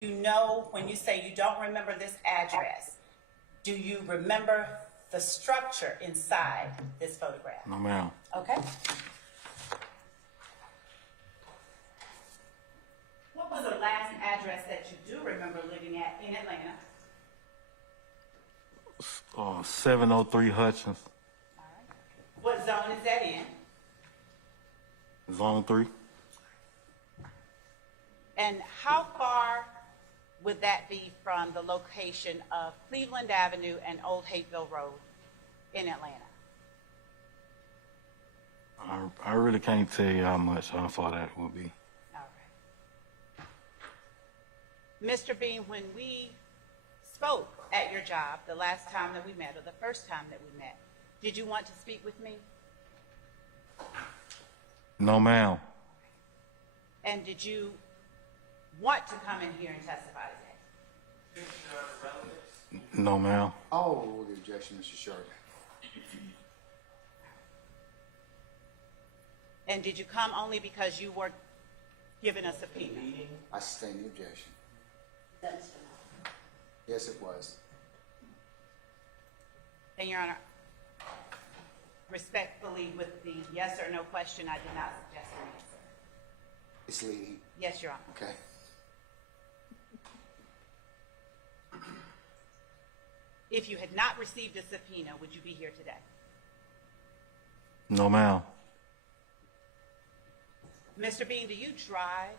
You know, when you say you don't remember this address, do you remember the structure inside this photograph? No, ma'am. Okay. What was the last address that you do remember living at in Atlanta? 703 Hutchins, All right. What zone is that in? Zone 3. And how far would that be from the location of Cleveland Avenue and Old Hateville Road in Atlanta? I really can't tell you how far that would be. All right. Mr. Bean, when we spoke at your job the last time that we met, or the first time that we met, did you want to speak with me? No, ma'am. And did you want to come in here and testify today? No, ma'am. Oh, the objection, Mr. Sharp. And did you come only because you were given a subpoena? I sustain the objection. Yes, it was. And Your Honor, respectfully, with the yes or no question, I did not suggest an answer. It's leading. Yes, Your Honor. Okay. If you had not received a subpoena, would you be here today? No, ma'am. Mr. Bean, do you drive?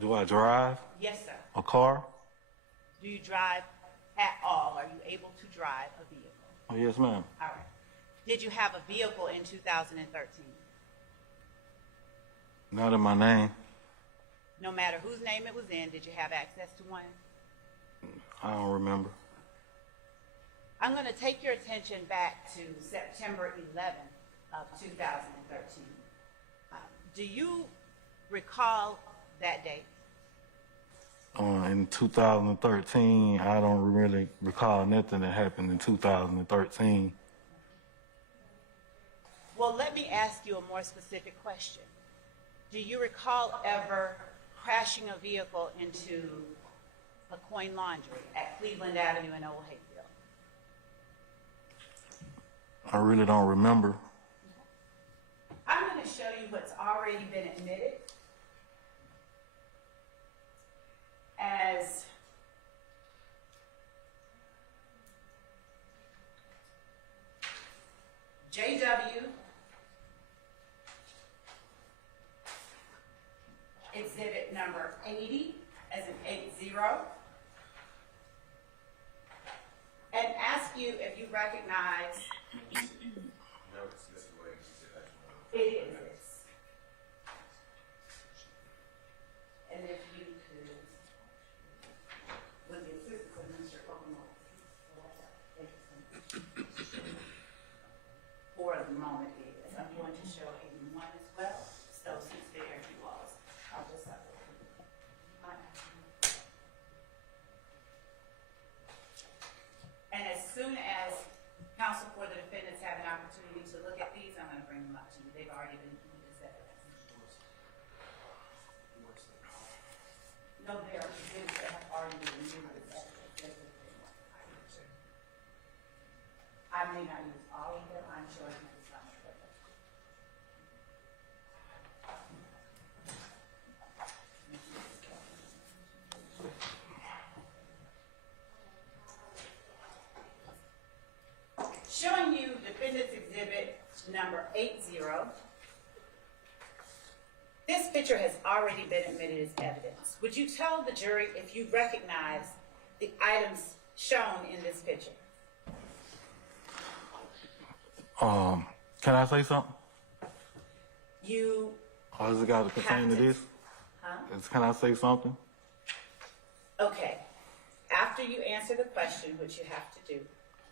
Do I drive Yes, sir. a car? Do you drive at all? Are you able to drive a vehicle? Oh, yes, ma'am. All right. Did you have a vehicle in 2013? Not in my name. No matter whose name it was in, did you have access to one? I don't remember. I'm going to take your attention back to September 11th of 2013. Do you recall that date? In 2013, I don't really recall nothing that happened in 2013. Well, let me ask you a more specific question. Do you recall ever crashing a vehicle into a coin laundry at Cleveland Avenue in Old Hateville? I really don't remember. I'm going to show you what's already been admitted as JW exhibit number 80 as an 80, and ask you if you recognize it is. And if you could, with the assistance of Mr. Oklahoma, for the moment is, I'm going to show 81 as well. So since there he was, I'll just have to. And as soon as counsel for the defendants have an opportunity to look at these, I'm going to bring them up to you. They've already been included as evidence. No, they are exhibits that have already been included as evidence. I may not use all of them. I'm sure you can some of them. Showing you Defendant's Exhibit number 80. This picture has already been admitted as evidence. Would you tell the jury if you recognize the items shown in this picture? Can I say something? You Or does it got to pertain to this? Huh? Can I say something? Okay. After you answer the question, which you have to do,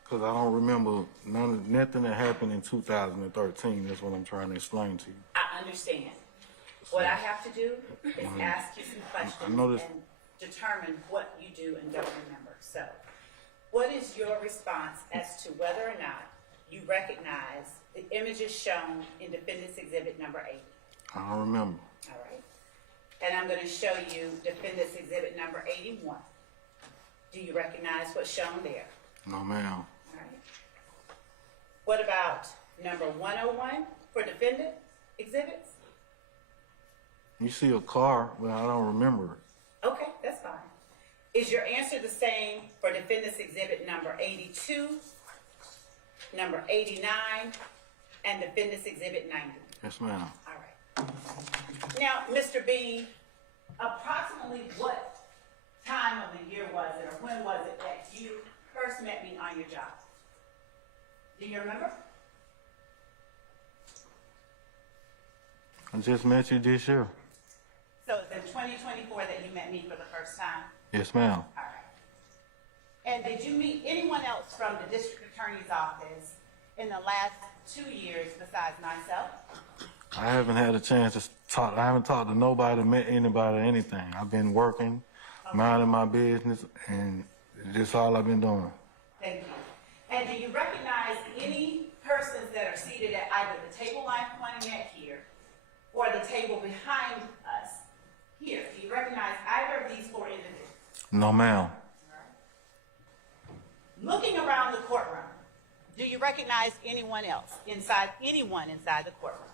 Because I don't remember nothing that happened in 2013. That's what I'm trying to explain to you. I understand. What I have to do is ask you some questions and determine what you do and don't remember. So, what is your response as to whether or not you recognize the images shown in Defendant's Exhibit number 80? I don't remember. All right. and I'm gonna show you Defendant's Exhibit number 81. Do you recognize what's shown there? No, ma'am. All right. What about number 101 for Defendant Exhibits? You see a car, but I don't remember it. Okay, that's fine. Is your answer the same for Defendant's Exhibit number 82, number 89, and Defendant's Exhibit 90? Yes, ma'am. All right. Now, Mr. B, approximately what time of the year was it, or when was it that you first met me on your job? Do you remember? I just met you this year. So it's in 2024 that you met me for the first time? Yes, ma'am. All right. And did you meet anyone else from the district attorney's office in the last 2 years besides myself? I haven't had a chance to talk. I haven't talked to nobody, met anybody, or anything. I've been working, minding my business, and that's all I've been doing. Thank you. And do you recognize any persons that are seated at either the table I'm pointing at here or the table behind us here? Do you recognize either of these four individuals? No, ma'am. Looking around the courtroom, do you recognize anyone else anyone inside the courtroom?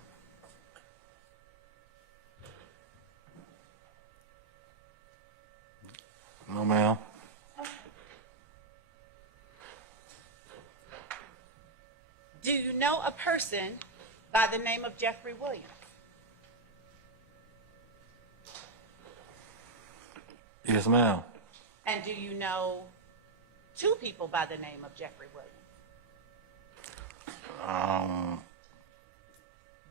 No, ma'am. Do you know a person by the name of Jeffrey Williams? Yes, ma'am. And do you know two people by the name of Jeffrey Williams?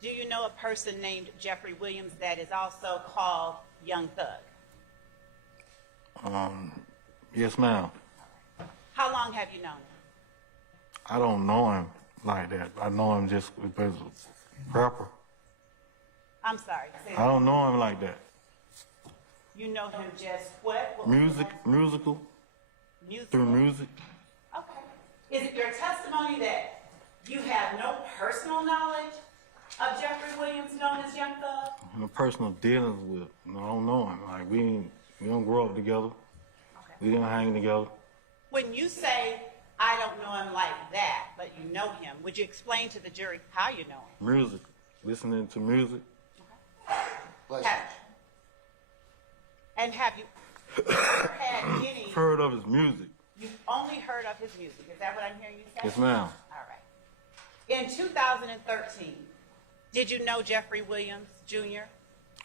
Do you know a person named Jeffrey Williams that is also called Young Thug? Yes, ma'am. How long have you known him? I don't know him like that. I know him just because of rapper. I'm sorry. I don't know him like that. You know him just what? Musical, Music. through music. Okay. Is it your testimony that you have no personal knowledge of Jeffrey Williams, known as Young Thug? No personal dealings with. No, I don't know him. Like we don't grow up together. Okay. We didn't hang together. When you say, I don't know him like that, but you know him, would you explain to the jury how you know him? Music, listening to music. Pleasure. And have you ever had any, Heard of his music. you've only heard of his music, is that what I'm hearing you say? Yes, ma'am. All right. In 2013, did you know Jeffrey Williams, Jr.?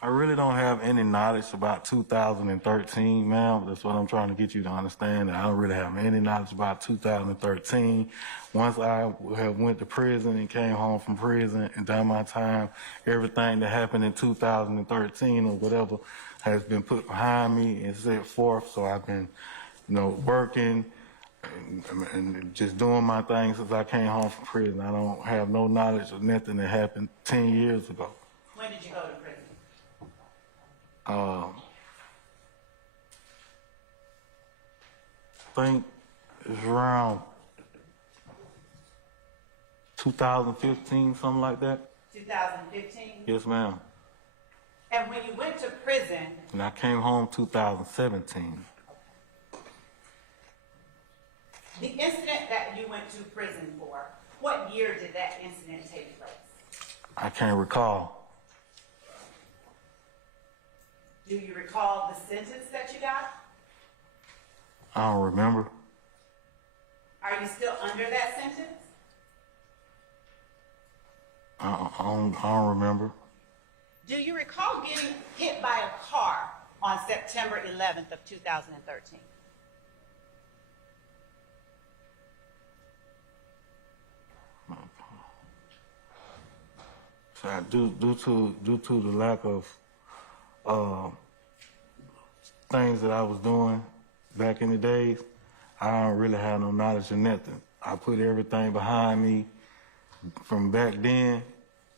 I really don't have any knowledge about 2013, ma'am. That's what I'm trying to get you to understand. That I don't really have any knowledge about 2013. Once I have went to prison and came home from prison and done my time, everything that happened in 2013 or whatever has been put behind me and set forth. So I've been, working and just doing my thing since I came home from prison. I don't have no knowledge of nothing that happened 10 years ago. When did you go to prison? I think it's around 2015, something like that. 2015? Yes, ma'am. And when you went to prison, And I came home 2017. the incident that you went to prison for, what year did that incident take place? I can't recall. Do you recall the sentence that you got? I don't remember. Are you still under that sentence? I don't remember. Do you recall getting hit by a car on September 11th of 2013? So due to the lack of things that I was doing back in the days, I don't really have no knowledge of nothing. I put everything behind me from back then,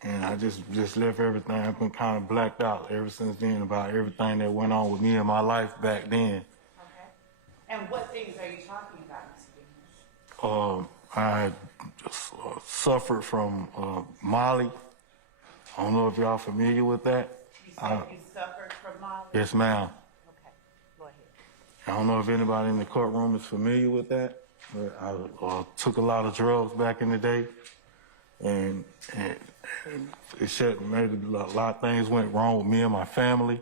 and I just left everything. I've been kind of blacked out ever since then about everything that went on with me in my life back then. Okay. And what things are you talking about, Mr. Beamer? I suffered from Molly. I don't know if y'all familiar with that. You said you suffered from Molly? Yes, ma'am. Okay, go ahead. I don't know if anybody in the courtroom is familiar with that, but I took a lot of drugs back in the day, and it made a lot of things went wrong with me and my family.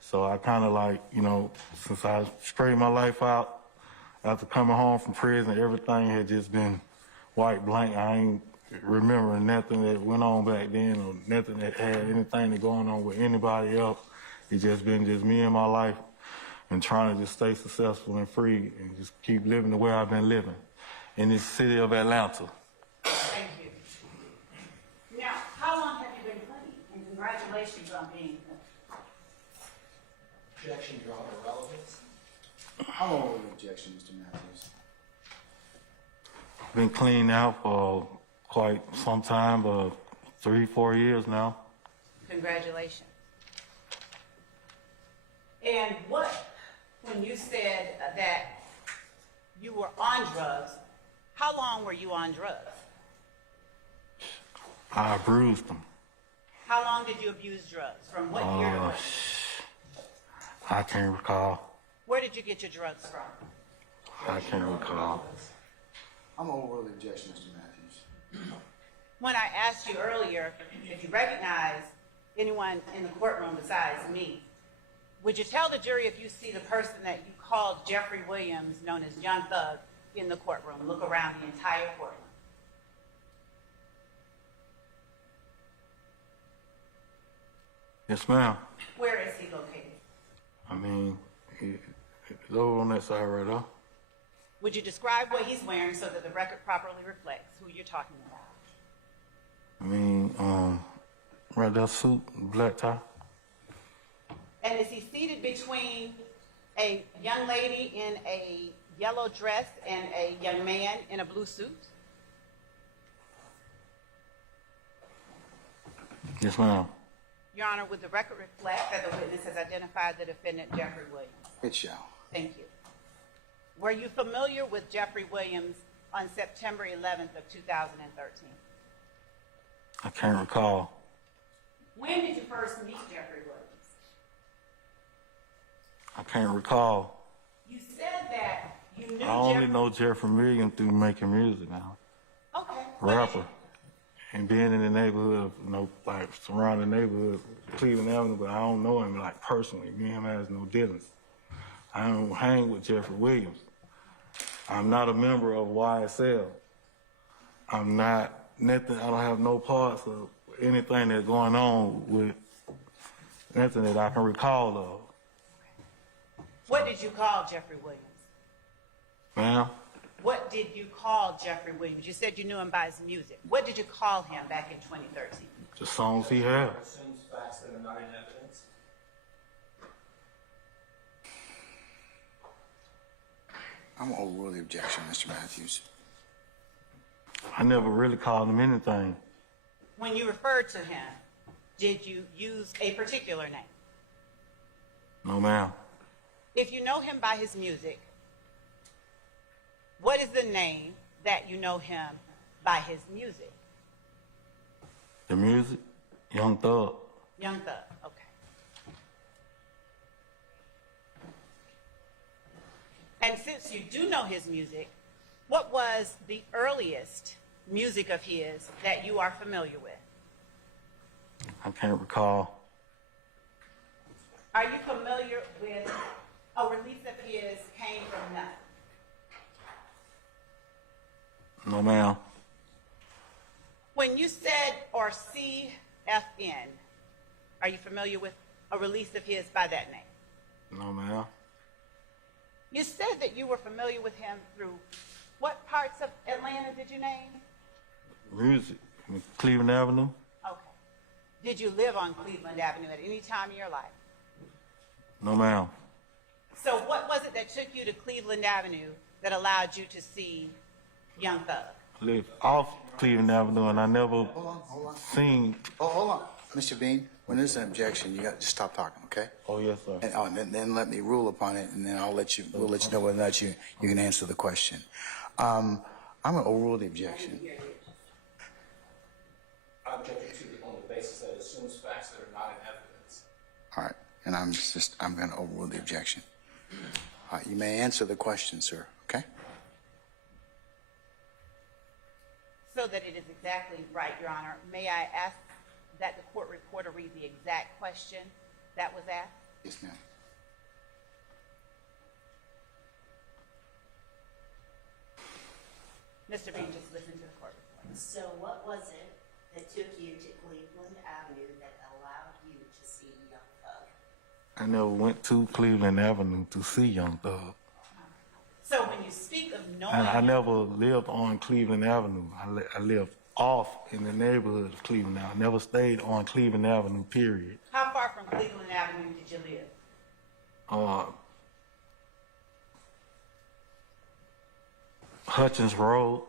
So I kind of like, you know, since I straightened my life out, after coming home from prison, everything had just been white blank. I ain't remembering nothing that went on back then or nothing that had anything that going on with anybody else. It's just been just me and my life and trying to just stay successful and free and just keep living the way I've been living in this city of Atlanta. Thank you. Now, how long have you been clean? And congratulations on being clean. Objection, Your Honor, relevance. I'm over the objection, Mr. Matthews. Been clean out for quite some time, 3-4 years now. Congratulations. And when you said that you were on drugs, how long were you on drugs? I bruised them. How long did you abuse drugs? From what year to what? I can't recall. Where did you get your drugs from? I can't recall. I'm over the objection, Mr. Matthews. When I asked you earlier if you recognize anyone in the courtroom besides me, would you tell the jury if you see the person that you called Jeffrey Williams, known as Young Thug, in the courtroom? Look around the entire courtroom. Yes, ma'am. Where is he located? I mean, he's over on that side right there. Would you describe what he's wearing so that the record properly reflects who you're talking about? I mean, right there, suit, black tie. And is he seated between a young lady in a yellow dress and a young man in a blue suit? Yes, ma'am. Your Honor, would the record reflect that the witness has identified the defendant, Jeffrey Williams? It shall. Thank you. Were you familiar with Jeffrey Williams on September 11th of 2013? I can't recall. When did you first meet Jeffrey Williams? I can't recall. You said that you knew I only Jeffrey. know Jeffrey Williams through making music now. Okay. Rapper. And being in the neighborhood, you know, like surrounding neighborhood, Cleveland Avenue, but I don't know him like personally. Me and him has no dealings. I don't hang with Jeffrey Williams. I'm not a member of YSL. I'm not nothing. I don't have no parts of anything that's going on with nothing that I can recall of. What did you call Jeffrey Williams? Ma'am? What did you call Jeffrey Williams? You said you knew him by his music. What did you call him back in 2013? The songs he had. Assumes facts that are not in evidence. I'm over the objection, Mr. Matthews. I never really called him anything. When you referred to him, did you use a particular name? No, ma'am. If you know him by his music, what is the name that you know him by his music? The music? Young Thug. Young Thug, okay. And since you do know his music, what was the earliest music of his that you are familiar with? I can't recall. Are you familiar with a release of his came from nothing? No, ma'am. When you said or CFN, are you familiar with a release of his by that name? No, ma'am. You said that you were familiar with him through what parts of Atlanta did you name? Music. Cleveland Avenue. Okay. Did you live on Cleveland Avenue at any time in your life? No, ma'am. So what was it that took you to Cleveland Avenue that allowed you to see Young Thug? I lived off Cleveland Avenue, and I never Hold on. seen. Oh, hold on. Mr. Bean, when there's an objection, you got to just stop talking, okay? Oh, yes, sir. And then let me rule upon it, and then we'll let you know whether or not you can answer the question. I'm going to overrule the objection. I object to it on the basis that it assumes facts that are not in evidence. All right. and I'm going to overrule the objection. You may answer the question, sir, okay? So that it is exactly right, Your Honor, may I ask that the court reporter read the exact question that was asked? Yes, ma'am. Mr. Bean, just listen to the court report. So what was it that took you to Cleveland Avenue that allowed you to see Young Thug? I never went to Cleveland Avenue to see Young Thug. So when you speak of knowing, I never lived on Cleveland Avenue. I lived off in the neighborhood of Cleveland. I never stayed on Cleveland Avenue, period. how far from Cleveland Avenue did you live? Hutchins Road,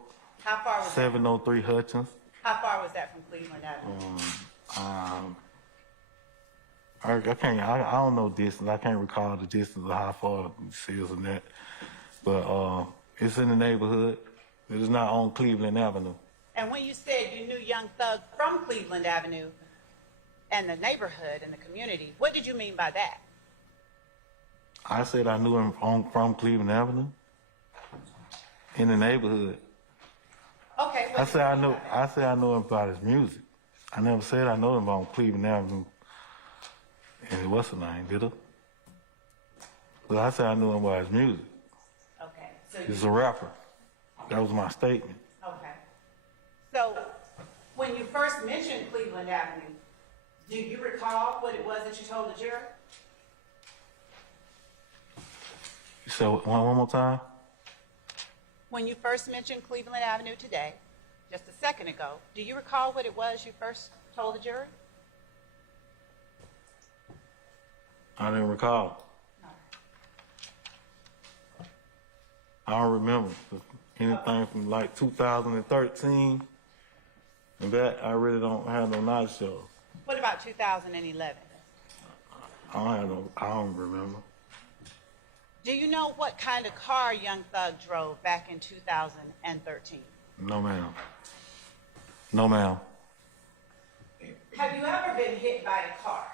How far was that? 703 Hutchins. How far was that from Cleveland Avenue? I don't know distance. I can't recall the distance of how far it is and that. But it's in the neighborhood. It is not on Cleveland Avenue. And when you said you knew Young Thug from Cleveland Avenue and the neighborhood and the community, what did you mean by that? I said I knew him from Cleveland Avenue. In the neighborhood. Okay. what I did said you I mean know. by that? I said I know him about his music. I never said I know him on Cleveland Avenue. And what's the name, did I? But I said I knew him by his music. Okay. So He's a rapper. That was my statement. okay. So when you first mentioned Cleveland Avenue, do you recall what it was that you told the jury? You said one more time? When you first mentioned Cleveland Avenue today, just a second ago, do you recall what it was you first told the jury? I didn't recall. I don't remember anything from like 2013 and that I really don't have no knowledge of. What about 2011? I don't remember. Do you know what kind of car Young Thug drove back in 2013? No, ma'am. No, ma'am. Have you ever been hit by a car?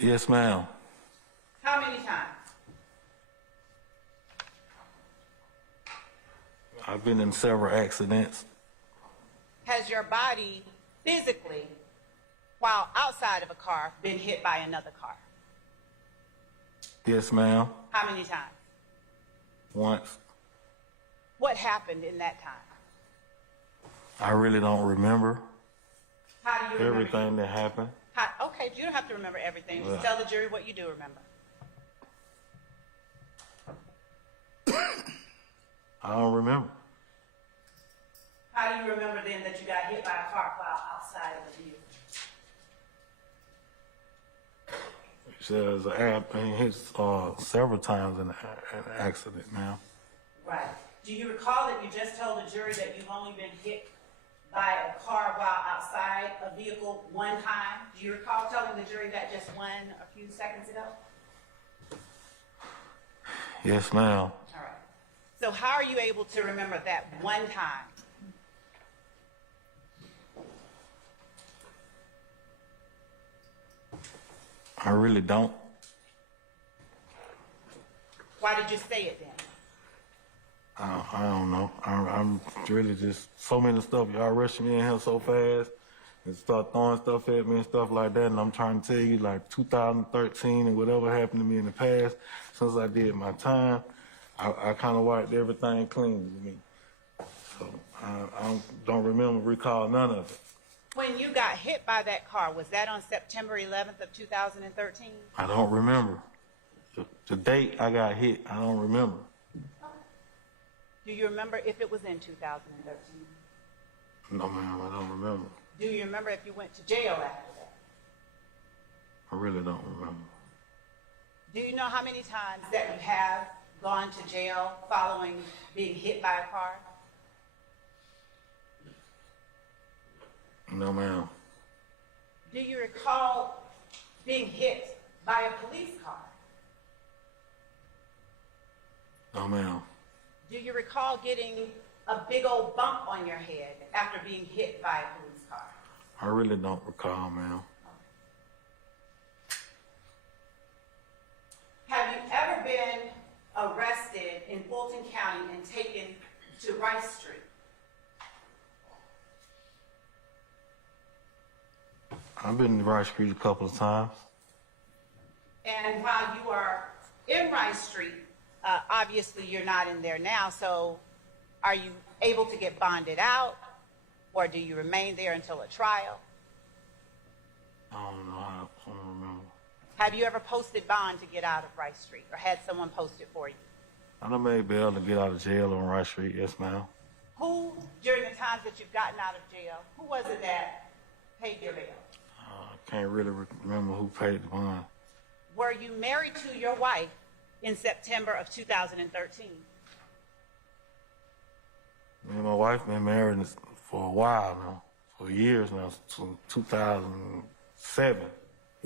Yes, ma'am. How many times? I've been in several accidents. Has your body physically, while outside of a car, been hit by another car? Yes, ma'am. How many times? Once. What happened in that time? I really don't remember How do you remember? everything that happened. Okay, you don't have to remember everything. Just Well. tell the jury what you do remember. I don't remember. How do you remember then that you got hit by a car while outside of the vehicle? He says been hit several times in an accident, ma'am. Right. Do you recall that you just told the jury that you've only been hit by a car while outside a vehicle one time? Do you recall telling the jury that just a few seconds ago? Yes, ma'am. All right. So how are you able to remember that one time? I really don't. Why did you say it then? I don't know. I'm really just so many stuff. Y'all rushing me in here so fast and start throwing stuff at me and stuff like that. And I'm trying to tell you, like 2013 and whatever happened to me in the past, since I did my time, I kind of wiped everything clean with me. So I don't recall none of it. When you got hit by that car, was that on September 11th of 2013? I don't remember. The date I got hit, I don't remember. Do you remember if it was in 2013? No, ma'am, I don't remember. Do you remember if you went to jail after that? I really don't remember. Do you know how many times that you have gone to jail following being hit by a car? No, ma'am. Do you recall being hit by a police car? No, ma'am. Do you recall getting a big old bump on your head after being hit by a police car? I really don't recall, ma'am. Have you ever been arrested in Fulton County and taken to Rice Street? I've been to Rice Street a couple of times. And while you are in Rice Street, obviously you're not in there now, so are you able to get bonded out, or do you remain there until a trial? I don't know. I don't remember. Have you ever posted bond to get out of Rice Street, or had someone post it for you? I done made bail to get out of jail on Rice Street. Yes, ma'am. Who, during the times that you've gotten out of jail, who was it that paid your bail? I can't really remember who paid the bond. Were you married to your wife in September of 2013? Me and my wife been married for a while now, for years now, since 2007.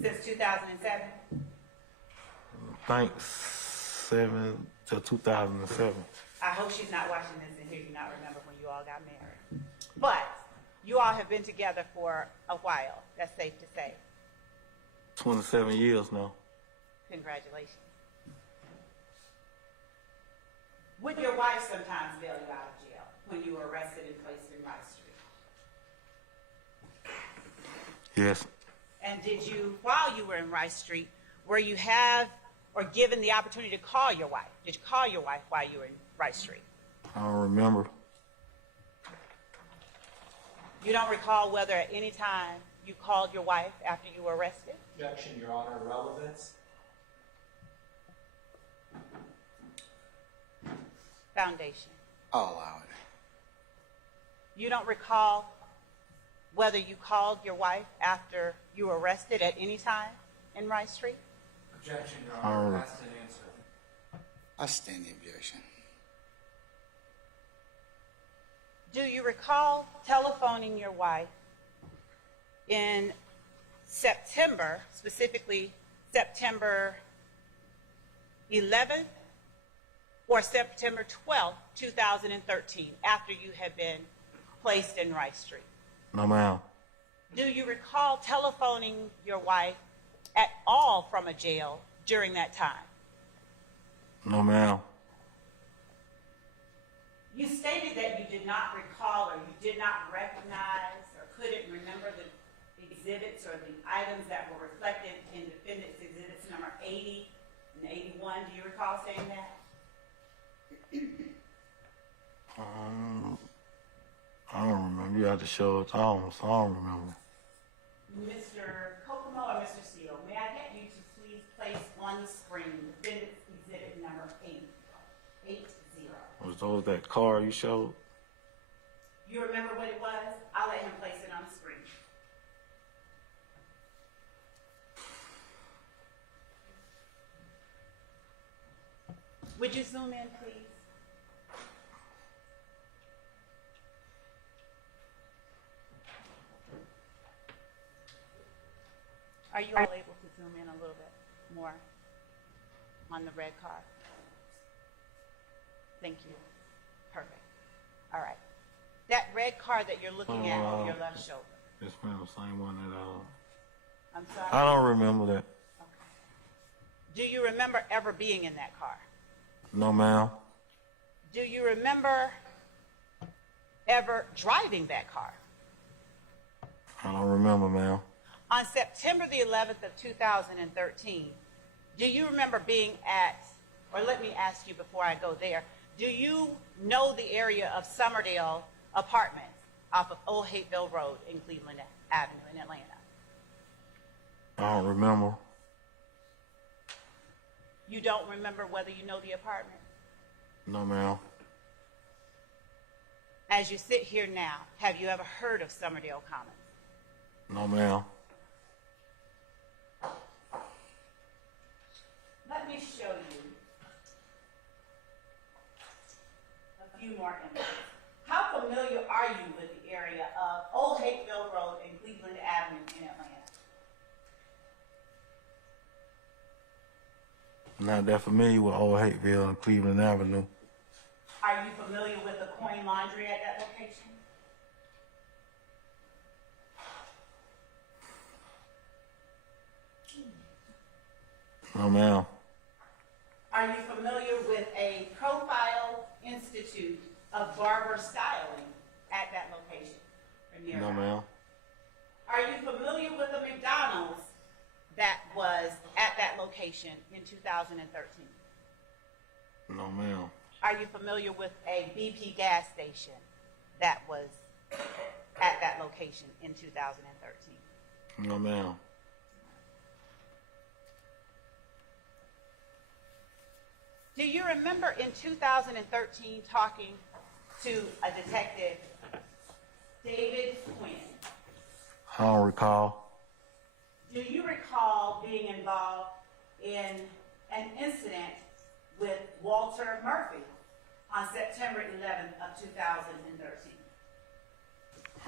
Since 2007? I think 7 to 2007. I hope she's not watching this and hear you not remember when you all got married. But you all have been together for a while, that's safe to say. 27 years now. Congratulations. Would your wife sometimes bail you out of jail when you were arrested and placed in Rice Street? Yes. And did you, while you were in Rice Street, were you given the opportunity to call your wife? Did you call your wife while you were in Rice Street? I don't remember. You don't recall whether at any time you called your wife after you were arrested? Objection, Your Honor, relevance. Foundation. I'll allow it. You don't recall whether you called your wife after you were arrested at any time in Rice Street? Objection, Your Honor, asked and answered. I stand the objection. Do you recall telephoning your wife in September, specifically September 11th or September 12th, 2013, after you had been placed in Rice Street? No, ma'am. Do you recall telephoning your wife at all from a jail during that time? No, ma'am. You stated that you did not recall or you did not recognize or couldn't remember the exhibits or the items that were reflected in Defendant's Exhibits number 80 and 81. Do you recall saying that? I don't remember. You had to show it on, so I don't remember. Mr. Kokomo or Mr. Steele, may I get you to please place on the screen Defendant's Exhibit number 80? Was those that car you showed? You remember what it was? I'll let him place it on the screen. Would you zoom in, please? Are you all able to zoom in a little bit more on the red car? Thank you. Perfect. All right. That red car that you're looking at over your left shoulder. Yes, ma'am. The same one that I'm sorry? I don't remember that. Okay. Do you remember ever being in that car? No, ma'am. Do you remember ever driving that car? I don't remember, ma'am. On September the 11th of 2013, do you remember being at, or let me ask you before I go there, do you know the area of Summerdale Apartments off of Old Hateville Road in Cleveland Avenue in Atlanta? I don't remember. You don't remember whether you know the apartment? No, ma'am. As you sit here now, have you ever heard of Summerdale Commons? No, ma'am. Let me show you a few more images. How familiar are you with the area of Old Hateville Road and Cleveland Avenue in Atlanta? Not that familiar with Old Hateville and Cleveland Avenue. Are you familiar with the Coin Laundry at that location? No, ma'am. Are you familiar with a Profile Institute of Barber Styling at that location? Or nearby? No, ma'am. Are you familiar with a McDonald's that was at that location in 2013? No, ma'am. Are you familiar with a BP gas station that was at that location in 2013? No, ma'am. Do you remember in 2013 talking to a detective, David Quinn? I don't recall. Do you recall being involved in an incident with Walter Murphy on September 11th of 2013?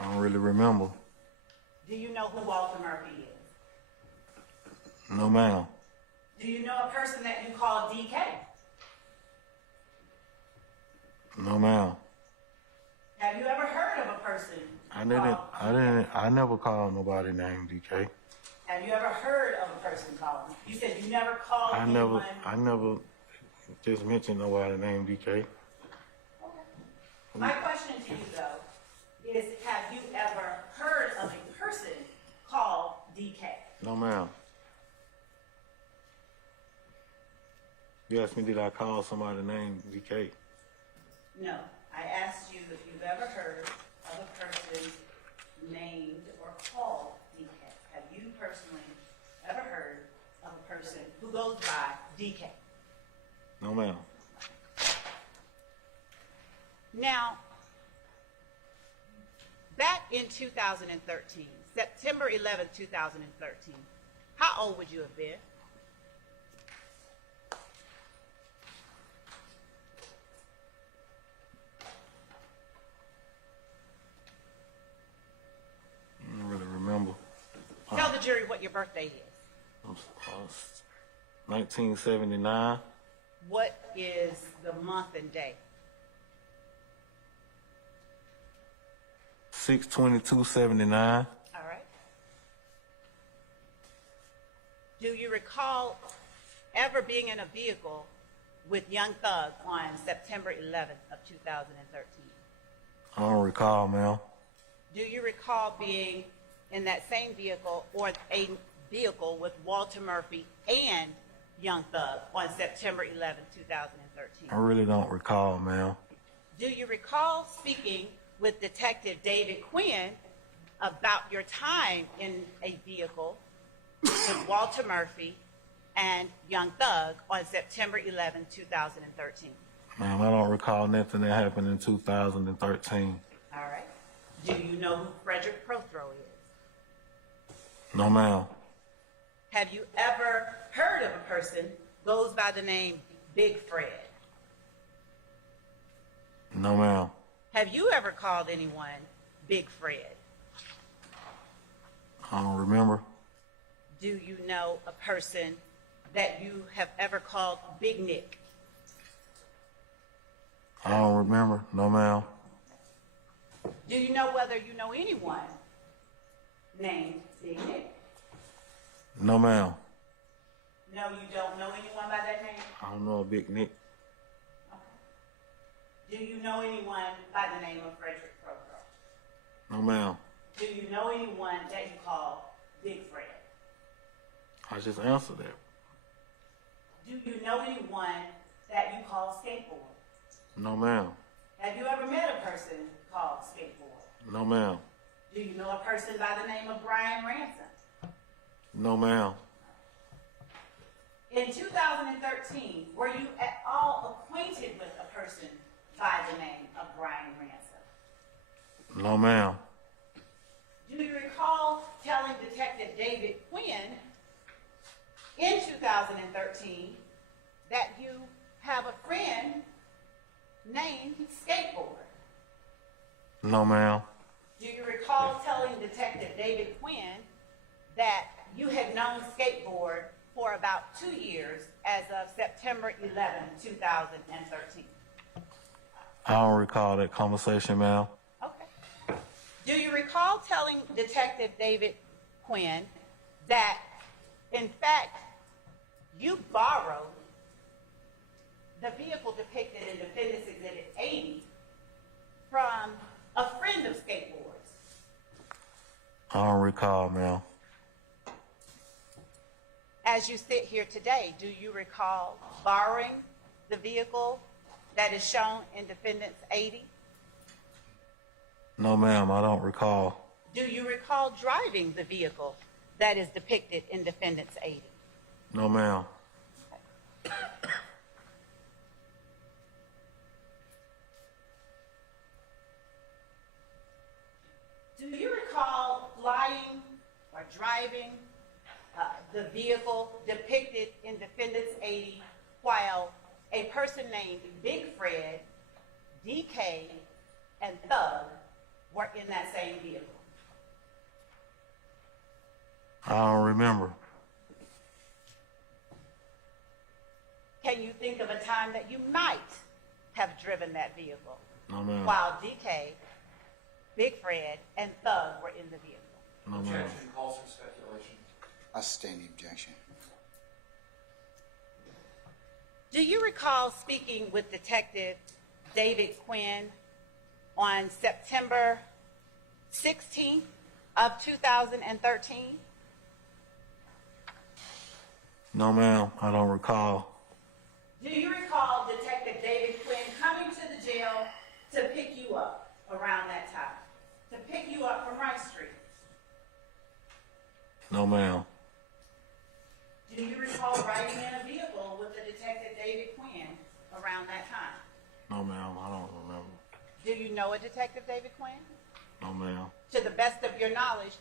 I don't really remember. Do you know who Walter Murphy is? No, ma'am. Do you know a person that you call DK? No, ma'am. Have you ever heard of a person? I never called nobody named DK. Have you ever heard of a person called? You said you never called I anyone. never just mentioned nobody named DK. My question to you though is, have you ever heard of a person called DK? No, ma'am. You asked me, did I call somebody named DK? No. I asked you if you've ever heard of a person named or called DK. Have you personally ever heard of a person who goes by DK? No, ma'am. Now, back in 2013, September 11, 2013, how old would you have been? I don't really remember. Tell the jury what your birthday is. 1979, What is the month and day? 6/22/79. All right. Do you recall ever being in a vehicle with Young Thug on September 11th of 2013? I don't recall, ma'am. Do you recall being in that same vehicle or a vehicle with Walter Murphy and Young Thug on September 11th, 2013? I really don't recall, ma'am. Do you recall speaking with Detective David Quinn about your time in a vehicle with Walter Murphy and Young Thug on September 11, 2013? Ma'am, I don't recall nothing that happened in 2013. All right. Do you know who Frederick Prothrow is? No, ma'am. Have you ever heard of a person goes by the name Big Fred? No, ma'am. Have you ever called anyone Big Fred? I don't remember. Do you know a person that you have ever called Big Nick? I don't remember. No, ma'am. Do you know whether you know anyone named Big Nick? No, ma'am. No, you don't know anyone by that name? I don't know a Big Nick. Do you know anyone by the name of Frederick Prothrow? No, ma'am. Do you know anyone that you call Big Fred? I just answered that. Do you know anyone that you call Skateboard? No, ma'am. Have you ever met a person called Skateboard? No, ma'am. Do you know a person by the name of Brian Ransom? No, ma'am. In 2013, were you at all acquainted with a person by the name of Brian Ransom? No, ma'am. Do you recall telling Detective David Quinn in 2013 that you have a friend named Skateboard? No, ma'am. Do you recall telling Detective David Quinn that you had known Skateboard for about 2 years as of September 11, 2013? I don't recall that conversation, ma'am. Okay. Do you recall telling Detective David Quinn that, in fact, you borrowed the vehicle depicted in Defendant's Exhibit 80 from a friend of skateboards. I don't recall, ma'am. As you sit here today, do you recall borrowing the vehicle that is shown in Defendant's 80? No, ma'am, I don't recall. Do you recall driving the vehicle that is depicted in Defendant's 80? No, ma'am. Do you recall flying or driving the vehicle depicted in Defendant's 80 while a person named Big Fred, DK, and Thug were in that same vehicle? I don't remember. Can you think of a time that you might have driven that vehicle No, ma'am. while DK, Big Fred, and Thug were in the vehicle? No, ma'am. Objection calls for speculation. I sustain the objection. Do you recall speaking with Detective David Quinn on September 16th of 2013? No, ma'am, I don't recall. Do you recall Detective David Quinn coming to the jail to pick you up around that time? To pick you up from Rice Street? No, ma'am. Do you recall riding in a vehicle with the Detective David Quinn around that time? No, ma'am, I don't remember. Do you know a Detective David Quinn? No, ma'am. To the best of your knowledge,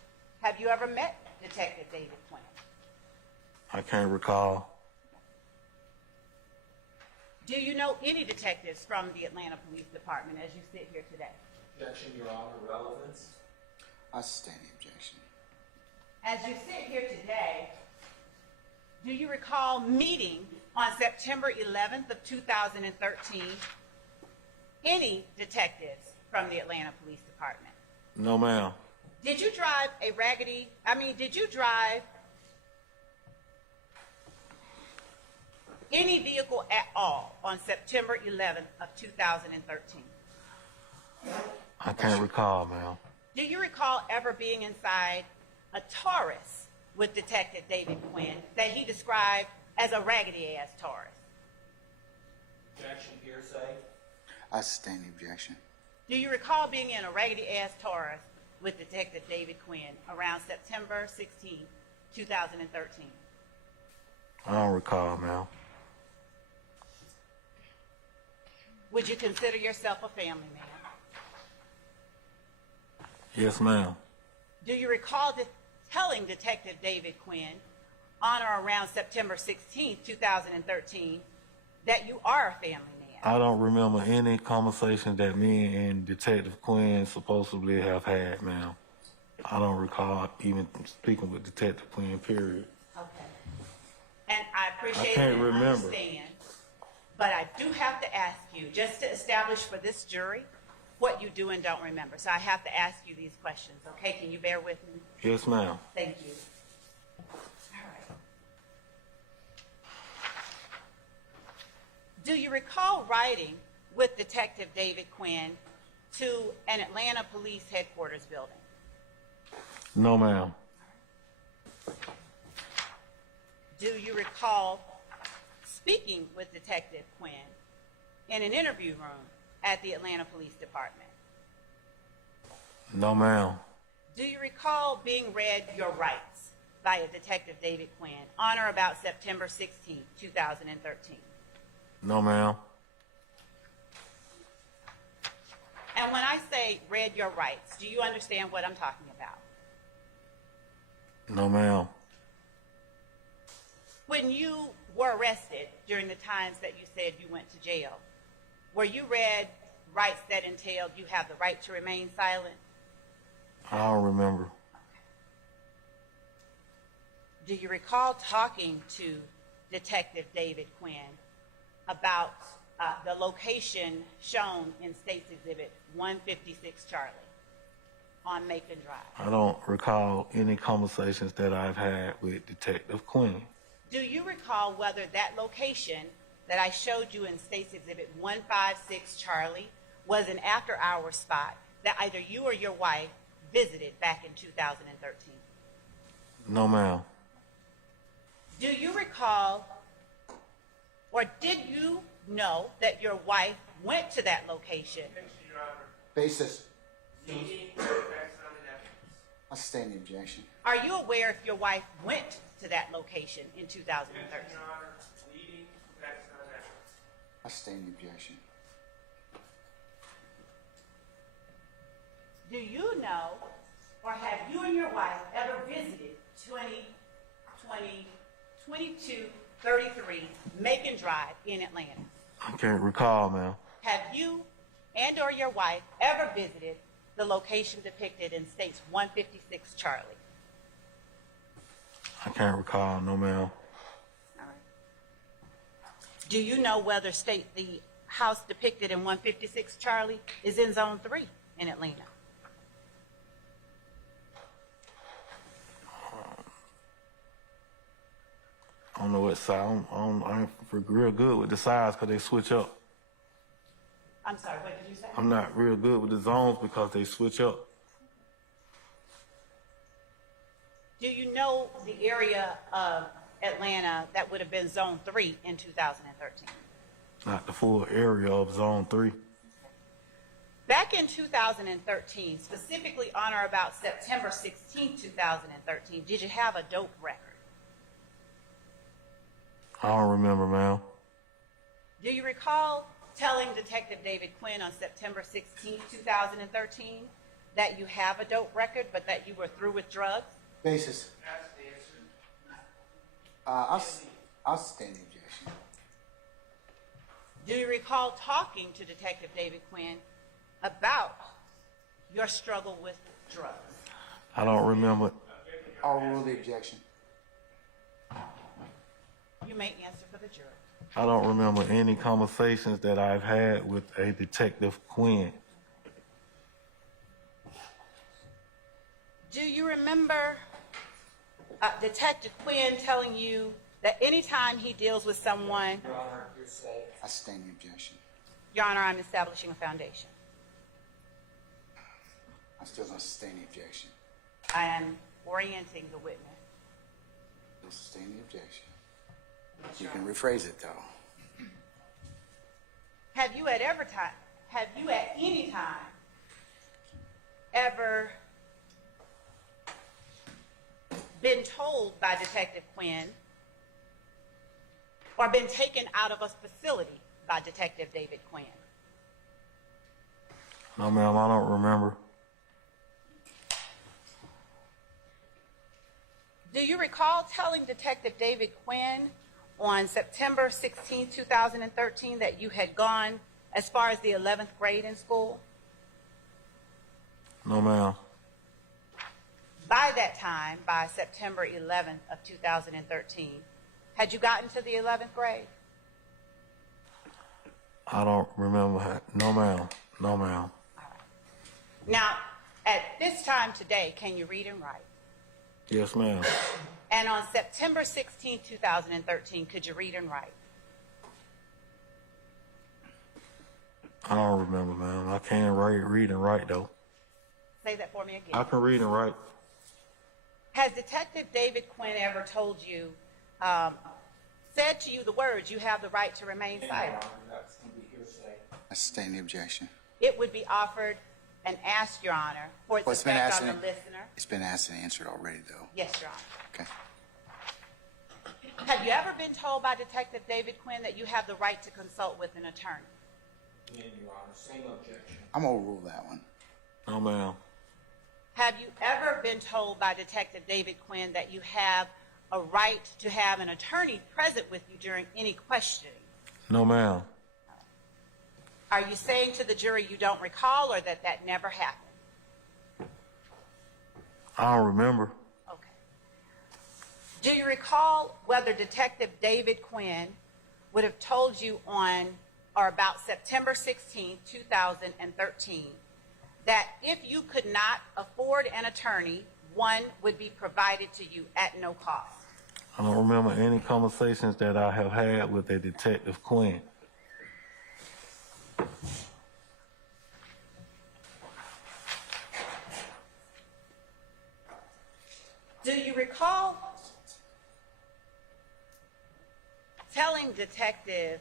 have you ever met Detective David Quinn? I can't recall. Do you know any detectives from the Atlanta Police Department as you sit here today? Objection, Your Honor, relevance. I sustain the objection. As you sit here today, do you recall meeting on September 11th of 2013 any detectives from the Atlanta Police Department? No, ma'am. Did you drive did you drive any vehicle at all on September 11th of 2013? I can't recall, ma'am. Do you recall ever being inside a Taurus with Detective David Quinn that he described as a raggedy-ass Taurus? Objection, hearsay. I sustain the objection. Do you recall being in a raggedy-ass Taurus with Detective David Quinn around September 16, 2013? I don't recall, ma'am. Would you consider yourself a family man? Yes, ma'am. Do you recall telling Detective David Quinn on or around September 16, 2013, that you are a family man? I don't remember any conversation that me and Detective Quinn supposedly have had, ma'am. I don't recall even speaking with Detective Quinn, period. Okay. And I appreciate can't and remember. understand, but I do have to ask you, just to establish for this jury what you do and don't remember. So I have to ask you these questions, okay? Can you bear with me? Yes, ma'am. Thank you. All right. Do you recall riding with Detective David Quinn to an Atlanta Police Headquarters building? No, ma'am. Do you recall speaking with Detective Quinn in an interview room at the Atlanta Police Department? No, ma'am. Do you recall being read your rights by a Detective David Quinn on or about September 16, 2013? No, ma'am. And when I say read your rights, do you understand what I'm talking about? No, ma'am. When you were arrested during the times that you said you went to jail, were you read rights that entailed you have the right to remain silent? I don't remember. Do you recall talking to Detective David Quinn about the location shown in State's Exhibit 156 Charlie on Macon Drive? I don't recall any conversations that I've had with Detective Quinn. Do you recall whether that location that I showed you in State's Exhibit 156 Charlie was an after-hours spot that either you or your wife visited back in 2013? No, ma'am. Do you recall, or did you know that your wife went to that location? Basis. I sustain the objection. Are you aware if your wife went to that location in 2013? I sustain the objection. Do you know, or have you and your wife ever visited 2233 Macon Drive in Atlanta? I can't recall, ma'am. Have you and or your wife ever visited the location depicted in State's 156 Charlie? I can't recall, no, ma'am. All right. Do you know whether the house depicted in 156 Charlie is in Zone 3 in Atlanta? I don't know what side. I ain't real good with the sides because they switch up. I'm sorry, what did you say? I'm not real good with the zones because they switch up. Do you know the area of Atlanta that would have been Zone 3 in 2013? Not the full area of Zone 3. Back in 2013, specifically on or about September 16, 2013, did you have a dope record? I don't remember, ma'am. Do you recall telling Detective David Quinn on September 16, 2013, that you have a dope record, but that you were through with drugs? Basis. I'll sustain the objection. Do you recall talking to Detective David Quinn about your struggle with drugs? I don't remember. I'll rule the objection. You may answer for the jury. I don't remember any conversations that I've had with a Detective Quinn. Do you remember Detective Quinn telling you that anytime he deals with someone, Your Honor, you're safe. I sustain the objection. Your Honor, I'm establishing a foundation. I'm still going to sustain the objection. I am orienting the witness. Still sustain the objection. You can rephrase it though. Have you at any time ever been told by Detective Quinn or been taken out of a facility by Detective David Quinn? No, ma'am, I don't remember. Do you recall telling Detective David Quinn on September 16, 2013, that you had gone as far as the 11th grade in school? No, ma'am. By that time, by September 11th of 2013, had you gotten to the 11th grade? I don't remember. No, ma'am. No, ma'am. Now, at this time today, can you read and write? Yes, ma'am. And on September 16, 2013, could you read and write? I don't remember, ma'am. I can read and write, though. Say that for me again. I can read and write. Has Detective David Quinn ever told you, said to you the words, "You have the right to remain Your silent"? Honor, that's going to be hearsay. I sustain the objection. It would be offered and asked, Your Honor, for its Well, it's been effect asked on and- the listener. It's been asked and answered already though. Yes, Your Honor. Okay. Have you ever been told by Detective David Quinn that you have the right to consult with an attorney? Again, Your Honor, same objection. I'm going to rule that one. No, ma'am. Have you ever been told by Detective David Quinn that you have a right to have an attorney present with you during any questioning? No, ma'am. Are you saying to the jury you don't recall, or that that never happened? I don't remember. Okay. Do you recall whether Detective David Quinn would have told you on or about September 16, 2013, that if you could not afford an attorney, one would be provided to you at no cost? I don't remember any conversations that I have had with a Detective Quinn. Do you recall telling Detective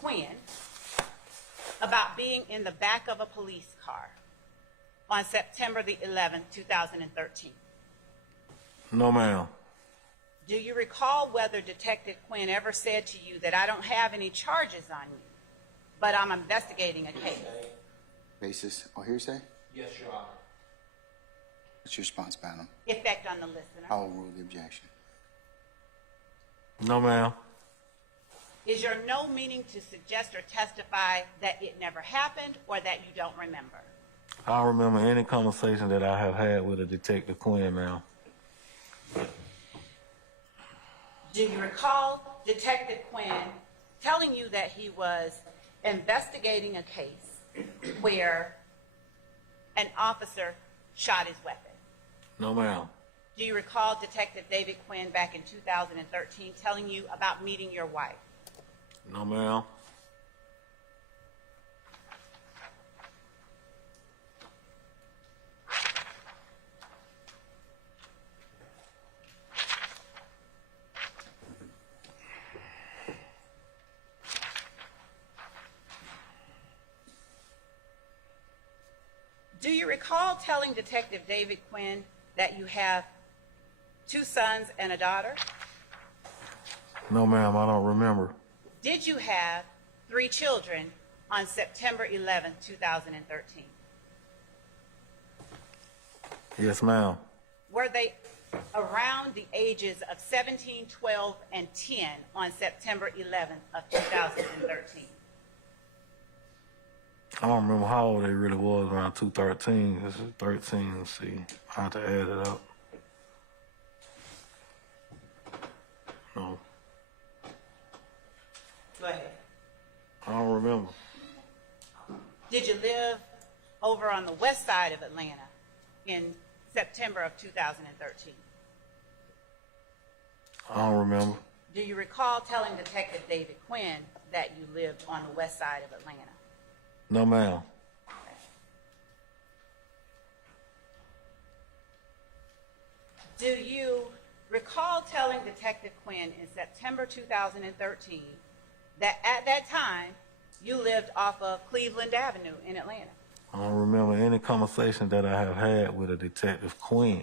Quinn about being in the back of a police car on September the 11th, 2013? No, ma'am. Do you recall whether Detective Quinn ever said to you that I don't have any charges on you, but I'm investigating a case? Basis or hearsay? Yes, Your Honor. What's your response, panel? Effect on the listener. I will rule the objection. No, ma'am. Is your no meaning to suggest or testify that it never happened or that you don't remember? I don't remember any conversation that I have had with a Detective Quinn, ma'am. Do you recall Detective Quinn telling you that he was investigating a case where an officer shot his weapon? No, ma'am. Do you recall Detective David Quinn back in 2013 telling you about meeting your wife? No, ma'am. Do you recall telling Detective David Quinn that you have 2 sons and a daughter? No, ma'am. I don't remember. Did you have 3 children on September 11th, 2013? Yes, ma'am. Were they around the ages of 17, 12, and 10 on September 11th of 2013? I don't remember how old they really was, around 213. This is 13, let's see. I have to add it up. No, Go ahead. I don't remember. Did you live over on the west side of Atlanta in September of 2013? I don't remember. Do you recall telling Detective David Quinn that you lived on the west side of Atlanta? No, ma'am. Do you recall telling Detective Quinn in September 2013 that at that time you lived off of Cleveland Avenue in Atlanta? I don't remember any conversation that I have had with a Detective Quinn.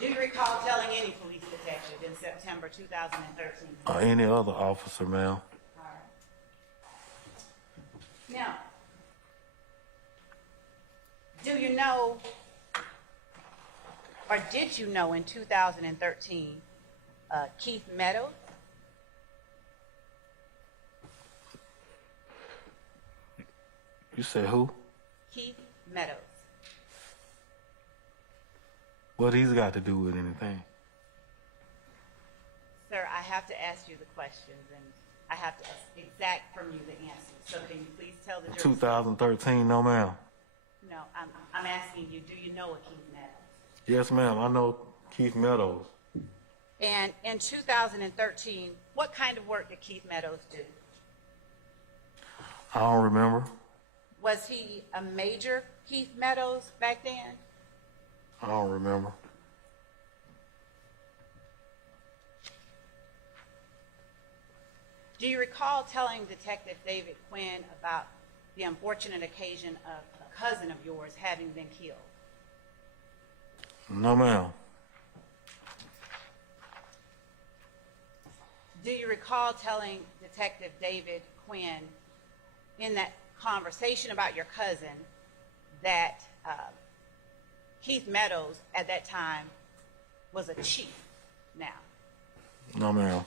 Do you recall telling any police detective in September 2013? Or any other officer, ma'am. Now, do you know, or did you know in 2013, Keith Meadows? You said who? Keith Meadows. What he's got to do with anything? Sir, I have to ask you the questions, and I have to exact from you the answers. So can you please tell the jury? 2013, no, ma'am. No, I'm asking you, do you know a Keith Meadows? Yes, ma'am. I know Keith Meadows. And in 2013, what kind of work did Keith Meadows do? I don't remember. Was he a major Keith Meadows back then? I don't remember. Do you recall telling Detective David Quinn about the unfortunate occasion of a cousin of yours having been killed? No, ma'am. Do you recall telling Detective David Quinn in that conversation about your cousin that Keith Meadows at that time was a chief now? No, ma'am.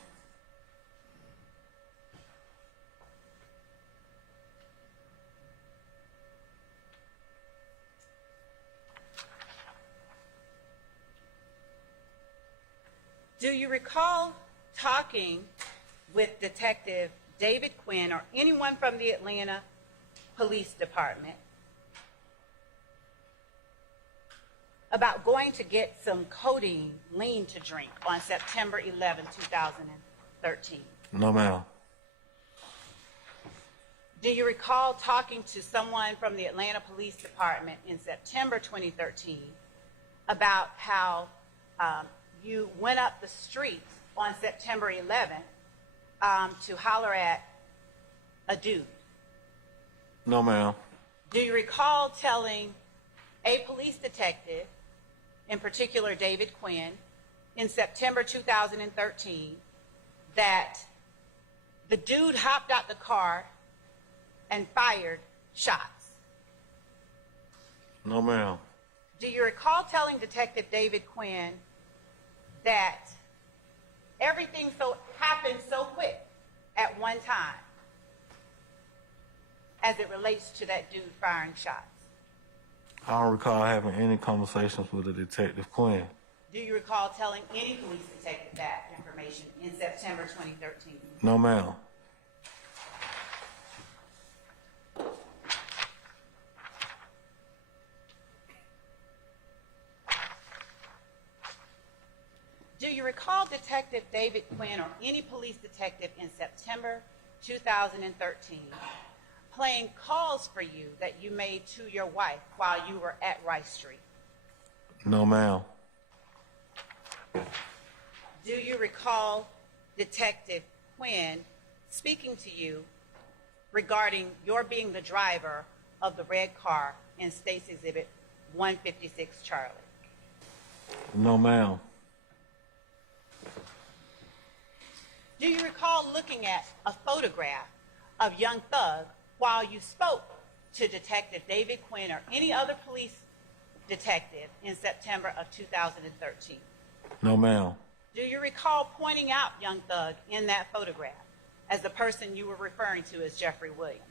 Do you recall talking with Detective David Quinn or anyone from the Atlanta Police Department about going to get some codeine lean to drink on September 11, 2013? No, ma'am. Do you recall talking to someone from the Atlanta Police Department in September 2013 about how you went up the street on September 11th to holler at a dude? No, ma'am. Do you recall telling a police detective, in particular David Quinn, in September 2013 that the dude hopped out the car and fired shots? No, ma'am. Do you recall telling Detective David Quinn that everything happened so quick at one time as it relates to that dude firing shots? I don't recall having any conversations with the Detective Quinn. Do you recall telling any police detective that information in September 2013? No, ma'am. Do you recall Detective David Quinn or any police detective in September 2013 playing calls for you that you made to your wife while you were at Rice Street? No, ma'am. Do you recall Detective Quinn speaking to you regarding your being the driver of the red car in State's Exhibit 156 Charlie? No, ma'am. Do you recall looking at a photograph of Young Thug while you spoke to Detective David Quinn or any other police detective in September of 2013? No, ma'am. Do you recall pointing out Young Thug in that photograph as the person you were referring to as Jeffrey Williams?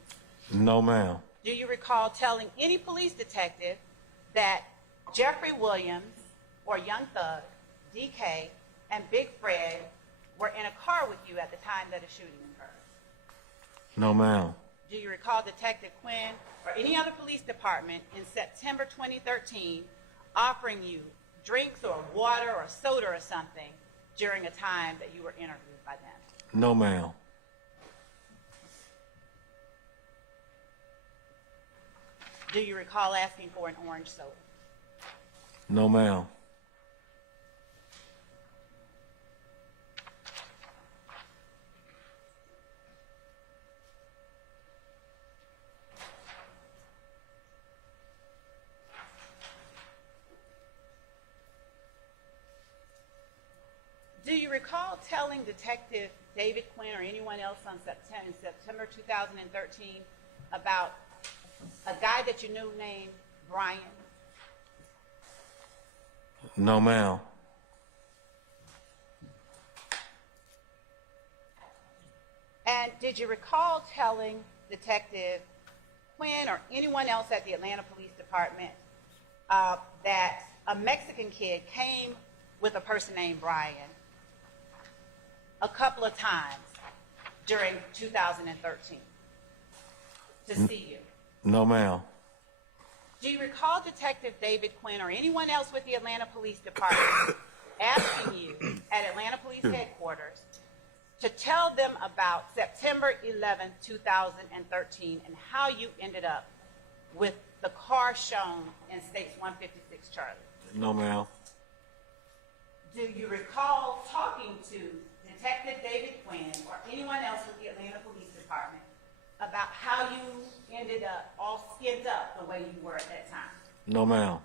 No, ma'am. Do you recall telling any police detective that Jeffrey Williams or Young Thug, DK, and Big Fred were in a car with you at the time that a shooting occurred? No, ma'am. Do you recall Detective Quinn or any other police department in September 2013 offering you drinks or water or soda or something during a time that you were interviewed by them? No, ma'am. Do you recall asking for an orange soda? No, ma'am. Do you recall telling Detective David Quinn or anyone else in September 2013 about a guy that you knew named Brian? No, ma'am. And did you recall telling Detective Quinn or anyone else at the Atlanta Police Department that a Mexican kid came with a person named Brian a couple of times during 2013 to see you? No, ma'am. Do you recall Detective David Quinn or anyone else with the Atlanta Police Department asking you at Atlanta Police Headquarters to tell them about September 11, 2013 and how you ended up with the car shown in State's 156 Charlie? No, ma'am. Do you recall talking to Detective David Quinn or anyone else with the Atlanta Police Department about how you ended up all skinned up the way you were at that time? No, ma'am.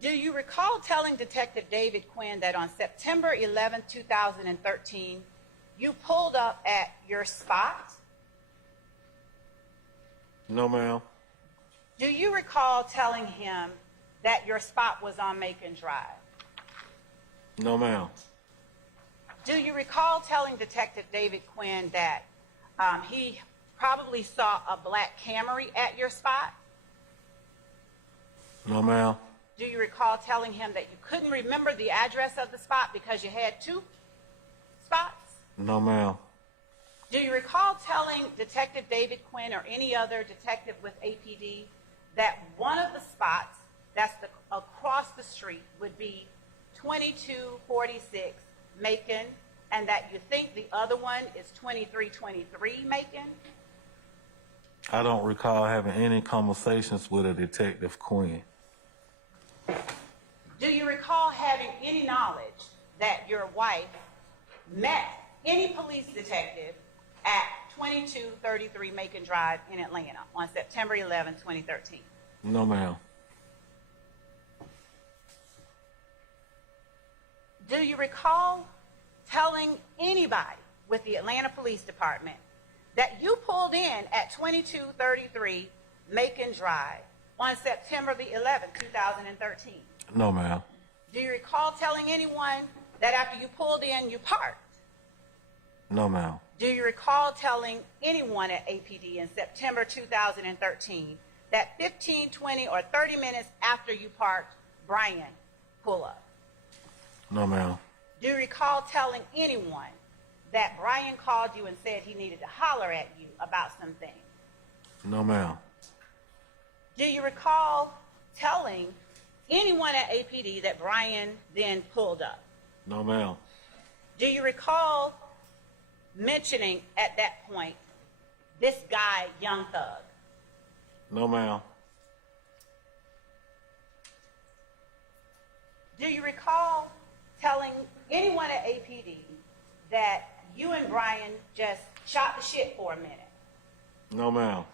Do you recall telling Detective David Quinn that on September 11, 2013, you pulled up at your spot? No, ma'am. Do you recall telling him that your spot was on Macon Drive? No, ma'am. Do you recall telling Detective David Quinn that he probably saw a black Camry at your spot? No, ma'am. Do you recall telling him that you couldn't remember the address of the spot because you had two spots? No, ma'am. Do you recall telling Detective David Quinn or any other detective with APD that one of the spots that's across the street would be 2246 Macon, and that you think the other one is 2323 Macon? I don't recall having any conversations with a Detective Quinn. Do you recall having any knowledge that your wife met any police detective at 2233 Macon Drive in Atlanta on September 11, 2013? No, ma'am. Do you recall telling anybody with the Atlanta Police Department that you pulled in at 2233 Macon Drive on September the 11th, 2013? No, ma'am. Do you recall telling anyone that after you pulled in, you parked? No, ma'am. Do you recall telling anyone at APD in September 2013 that 15, 20, or 30 minutes after you parked, Brian pull up? No, ma'am. Do you recall telling anyone that Brian called you and said he needed to holler at you about some things? No, ma'am. Do you recall telling anyone at APD that Brian then pulled up? No, ma'am. Do you recall mentioning at that point this guy, Young Thug? No, ma'am. Do you recall telling anyone at APD that you and Brian just shot the shit for a minute? No, ma'am.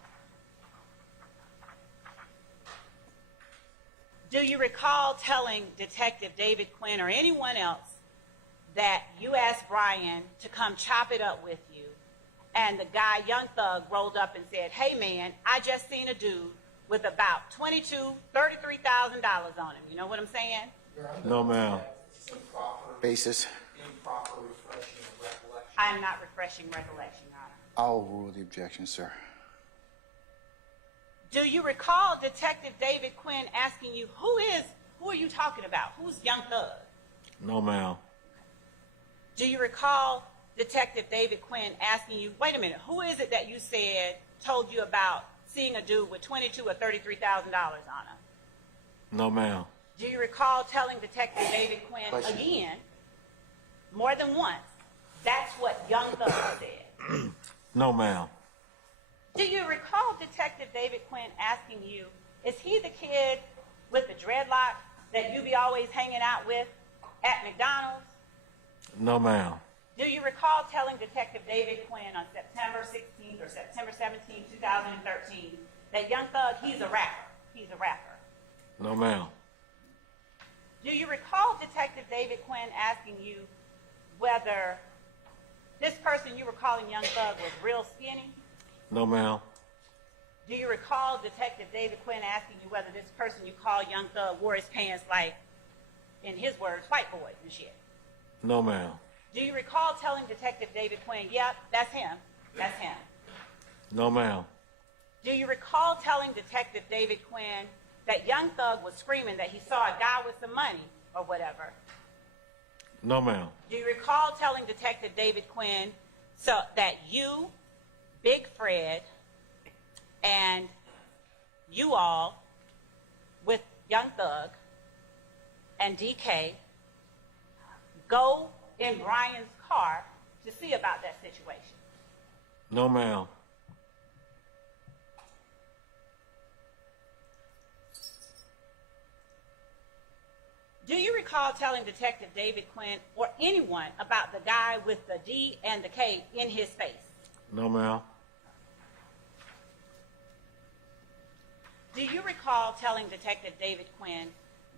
Do you recall telling Detective David Quinn or anyone else that you asked Brian to come chop it up with you, and the guy, Young Thug, rolled up and said, "Hey man, I just seen a dude with about $33,000 on him." You know what I'm saying? No, ma'am. It's improper, Basis. improper refreshing of recollection. I'm not refreshing recollection, Your Honor. I'll rule the objection, sir. Do you recall Detective David Quinn asking you, who are you talking about? Who's Young Thug? No, ma'am. Do you recall Detective David Quinn asking you, wait a minute, who is it that you said told you about seeing a dude with $22,000 or $33,000 on him? No, ma'am. Do you recall telling Detective David Quinn Question. again, more than once, that's what Young Thug said? No, ma'am. Do you recall Detective David Quinn asking you, is he the kid with the dreadlocks that you be always hanging out with at McDonald's? No, ma'am. Do you recall telling Detective David Quinn on September 16th or September 17th, 2013, that Young Thug, he's a rapper? He's a rapper. No, ma'am. Do you recall Detective David Quinn asking you whether this person you were calling Young Thug was real skinny? No, ma'am. Do you recall Detective David Quinn asking you whether this person you call Young Thug wore his pants like, in his words, white boys and shit? No, ma'am. Do you recall telling Detective David Quinn, yep, that's him, that's him? No, ma'am. Do you recall telling Detective David Quinn that Young Thug was screaming that he saw a guy with some money or whatever? No, ma'am. Do you recall telling Detective David Quinn so that you, Big Fred, and you all with Young Thug and DK go in Brian's car to see about that situation? No, ma'am. Do you recall telling Detective David Quinn or anyone about the guy with the D and the K in his face? No, ma'am. Do you recall telling Detective David Quinn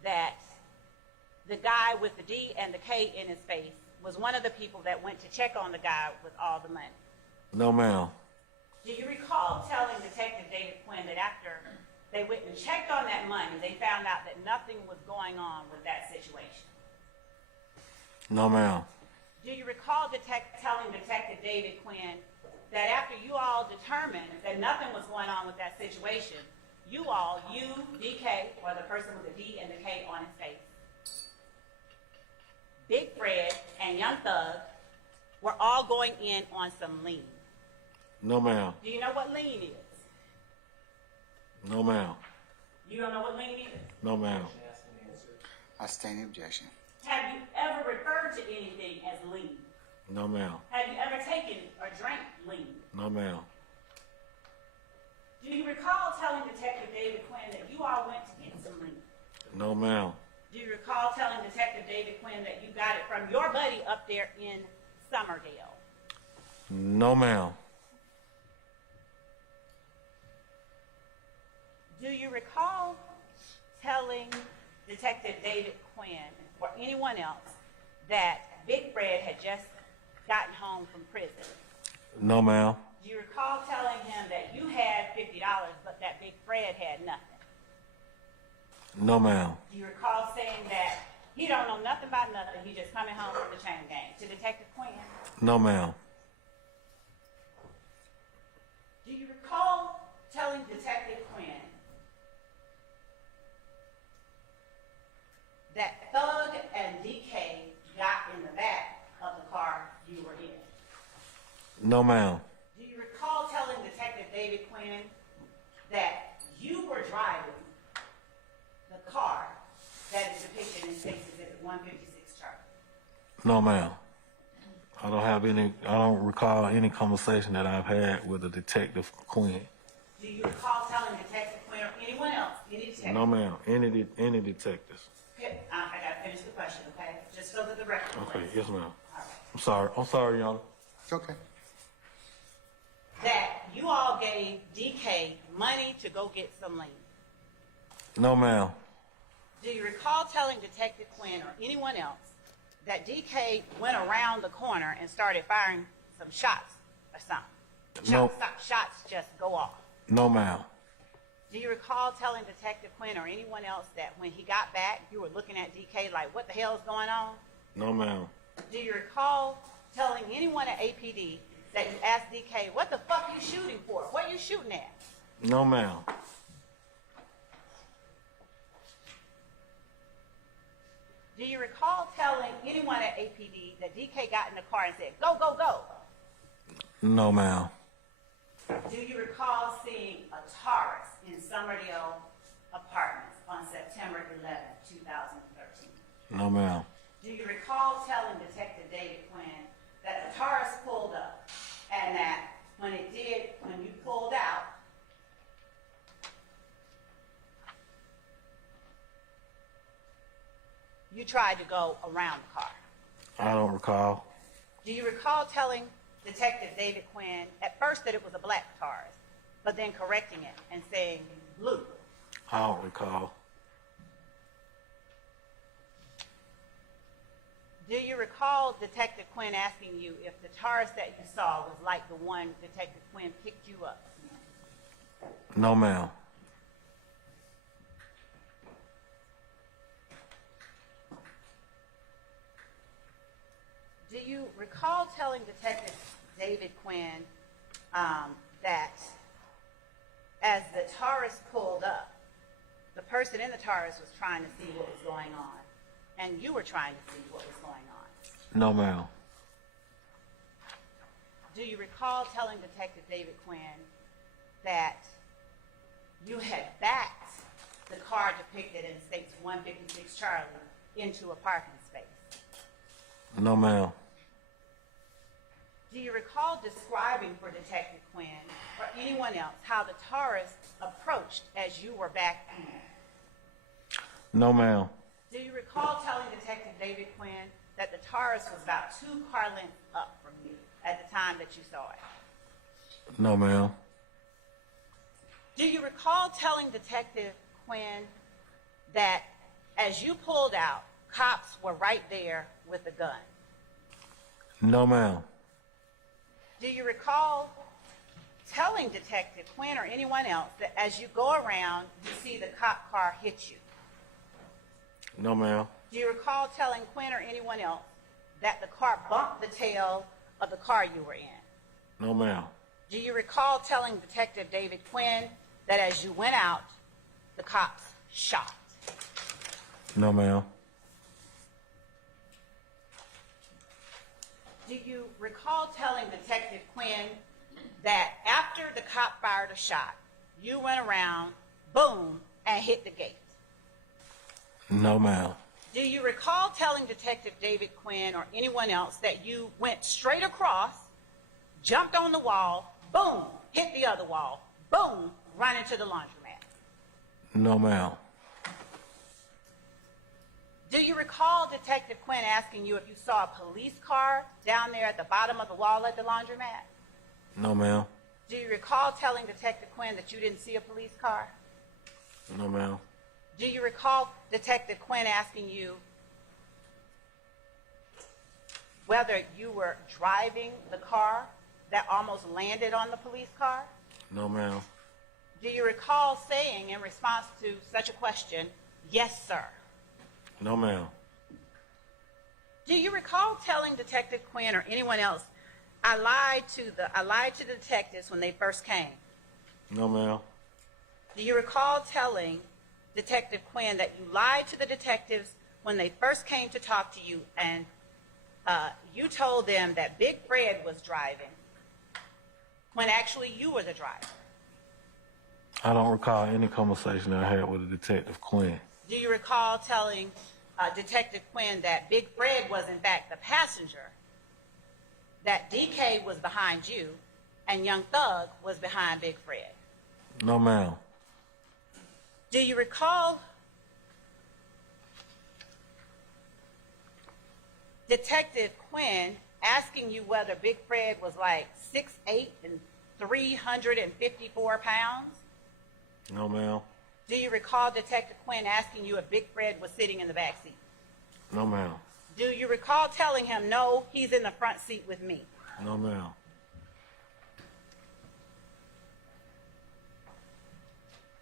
that the guy with the D and the K in his face was one of the people that went to check on the guy with all the money? No, ma'am. Do you recall telling Detective David Quinn that after they went and checked on that money, they found out that nothing was going on with that situation? No, ma'am. Do you recall telling Detective David Quinn that after you all determined that nothing was going on with that situation, you, DK, or the person with the D and the K on his face, Big Fred and Young Thug, were all going in on some lean? No, ma'am. Do you know what lean is? No, ma'am. You don't know what lien is? No, ma'am. I stand the objection. Have you ever referred to anything as lien? No, ma'am. Have you ever taken or drank lien? No, ma'am. Do you recall telling Detective David Quinn that you all went to get some lien? No, ma'am. Do you recall telling Detective David Quinn that you got it from your buddy up there in Summerdale? No, ma'am. Do you recall telling Detective David Quinn or anyone else that Big Fred had just gotten home from prison? No, ma'am. Do you recall telling him that you had $50, but that Big Fred had nothing? No, ma'am. Do you recall saying that he don't know nothing about nothing, he just coming home from the chain gang to Detective Quinn? No, ma'am. Do you recall telling Detective Quinn that Thug and DK got in the back of the car you were in? No, ma'am. Do you recall telling Detective David Quinn that you were driving the car that is depicted in State's Exhibit 156 chart? No, ma'am. I don't recall any conversation that I've had with a Detective Quinn. Do you recall telling Detective Quinn or anyone else, any detective? No, ma'am. Any detectives. Okay, I gotta finish the question, okay? Just so that the record Okay, reflects. yes, ma'am. All right. I'm sorry, Your Honor. It's okay. That you all gave DK money to go get some lean. No, ma'am. Do you recall telling Detective Quinn or anyone else that DK went around the corner and started firing some shots or something? No. Shots just go off. No, ma'am. Do you recall telling Detective Quinn or anyone else that when he got back, you were looking at DK like, what the hell is going on? No, ma'am. Do you recall telling anyone at APD that you asked DK, what the fuck you shooting for? What you shooting at? No, ma'am. Do you recall telling anyone at APD that DK got in the car and said, go, go, go? No, ma'am. Do you recall seeing a Taurus in Summerdale Apartments on September 11, 2013? No, ma'am. Do you recall telling Detective David Quinn that the Taurus pulled up and that when you pulled out, you tried to go around the car? I don't recall. Do you recall telling Detective David Quinn at first that it was a black Taurus, but then correcting it and saying blue? I don't recall. Do you recall Detective Quinn asking you if the Taurus that you saw was like the one Detective Quinn picked you up? No, ma'am. Do you recall telling Detective David Quinn that as the Taurus pulled up, the person in the Taurus was trying to see what was going on, and you were trying to see what was going on? No, ma'am. Do you recall telling Detective David Quinn that you had backed the car depicted in State's 156 Charlie into a parking space? No, ma'am. Do you recall describing for Detective Quinn or anyone else how the Taurus approached as you were back in? No, ma'am. Do you recall telling Detective David Quinn that the Taurus was about 2 car lengths up from you at the time that you saw it? No, ma'am. Do you recall telling Detective Quinn that as you pulled out, cops were right there with a gun? No, ma'am. Do you recall telling Detective Quinn or anyone else that as you go around, you see the cop car hit you? No, ma'am. Do you recall telling Quinn or anyone else that the car bumped the tail of the car you were in? No, ma'am. Do you recall telling Detective David Quinn that as you went out, the cops shot? No, ma'am. Do you recall telling Detective Quinn that after the cop fired a shot, you went around, boom, and hit the gate? No, ma'am. Do you recall telling Detective David Quinn or anyone else that you went straight across, jumped on the wall, boom, hit the other wall, boom, run into the laundromat? No, ma'am. Do you recall Detective Quinn asking you if you saw a police car down there at the bottom of the wall at the laundromat? No, ma'am. Do you recall telling Detective Quinn that you didn't see a police car? No, ma'am. Do you recall Detective Quinn asking you whether you were driving the car that almost landed on the police car? No, ma'am. Do you recall saying in response to such a question, yes, sir? No, ma'am. Do you recall telling Detective Quinn or anyone else, I lied to the detectives when they first came? No, ma'am. Do you recall telling Detective Quinn that you lied to the detectives when they first came to talk to you and you told them that Big Fred was driving when actually you were the driver? I don't recall any conversation that I had with Detective Quinn. Do you recall telling Detective Quinn that Big Fred was in fact the passenger, that DK was behind you, and Young Thug was behind Big Fred? No, ma'am. Do you recall Detective Quinn asking you whether Big Fred was like 6'8" and 354 pounds? No, ma'am. Do you recall Detective Quinn asking you if Big Fred was sitting in the back seat? No, ma'am. Do you recall telling him, no, he's in the front seat with me? No, ma'am.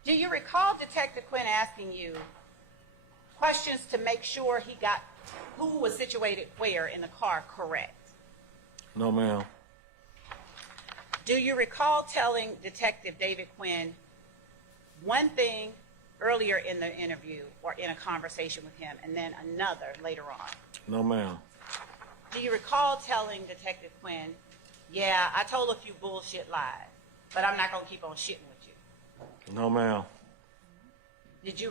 Do you recall Detective Quinn asking you questions to make sure he got who was situated where in the car correct? No, ma'am. Do you recall telling Detective David Quinn one thing earlier in the interview or in a conversation with him and then another later on? No, ma'am. Do you recall telling Detective Quinn, yeah, I told a few bullshit lies, but I'm not going to keep on shitting with you? No, ma'am. Do you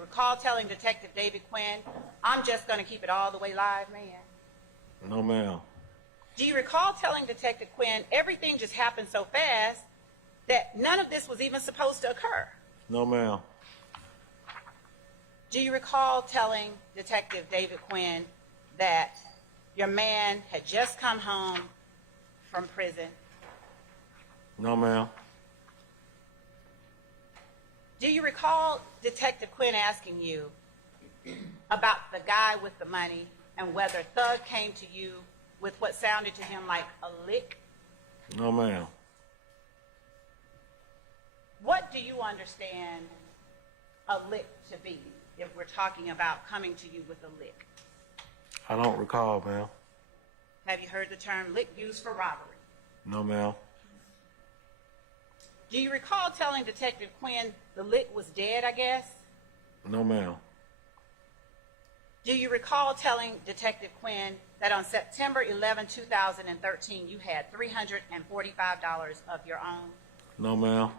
recall telling Detective David Quinn, I'm just going to keep it all the way live, man? No, ma'am. Do you recall telling Detective Quinn everything just happened so fast that none of this was even supposed to occur? No, ma'am. Do you recall telling Detective David Quinn that your man had just come home from prison? No, ma'am. Do you recall Detective Quinn asking you about the guy with the money and whether Thug came to you with what sounded to him like a lick? No, ma'am. What do you understand a lick to be if we're talking about coming to you with a lick? I don't recall, ma'am. Have you heard the term lick used for robbery? No, ma'am. Do you recall telling Detective Quinn the lick was dead, I guess? No, ma'am. Do you recall telling Detective Quinn that on September 11, 2013, you had $345 of your own? No, ma'am.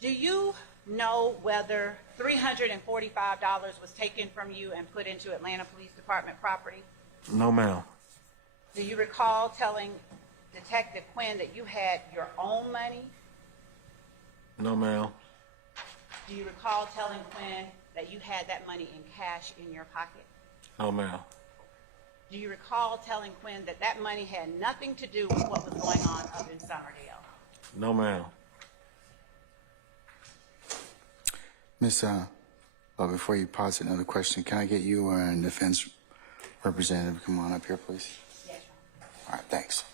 Do you know whether $345 was taken from you and put into Atlanta Police Department property? No, ma'am. Do you recall telling Detective Quinn that you had your own money? No, ma'am. Do you recall telling Quinn that you had that money in cash in your pocket? No, ma'am. Do you recall telling Quinn that that money had nothing to do with what was going on up in Summerdale? No, ma'am. Miss, before you pause another question, can I get you or a defense representative come on up here, please? Yes, Your Honor. All right, thanks.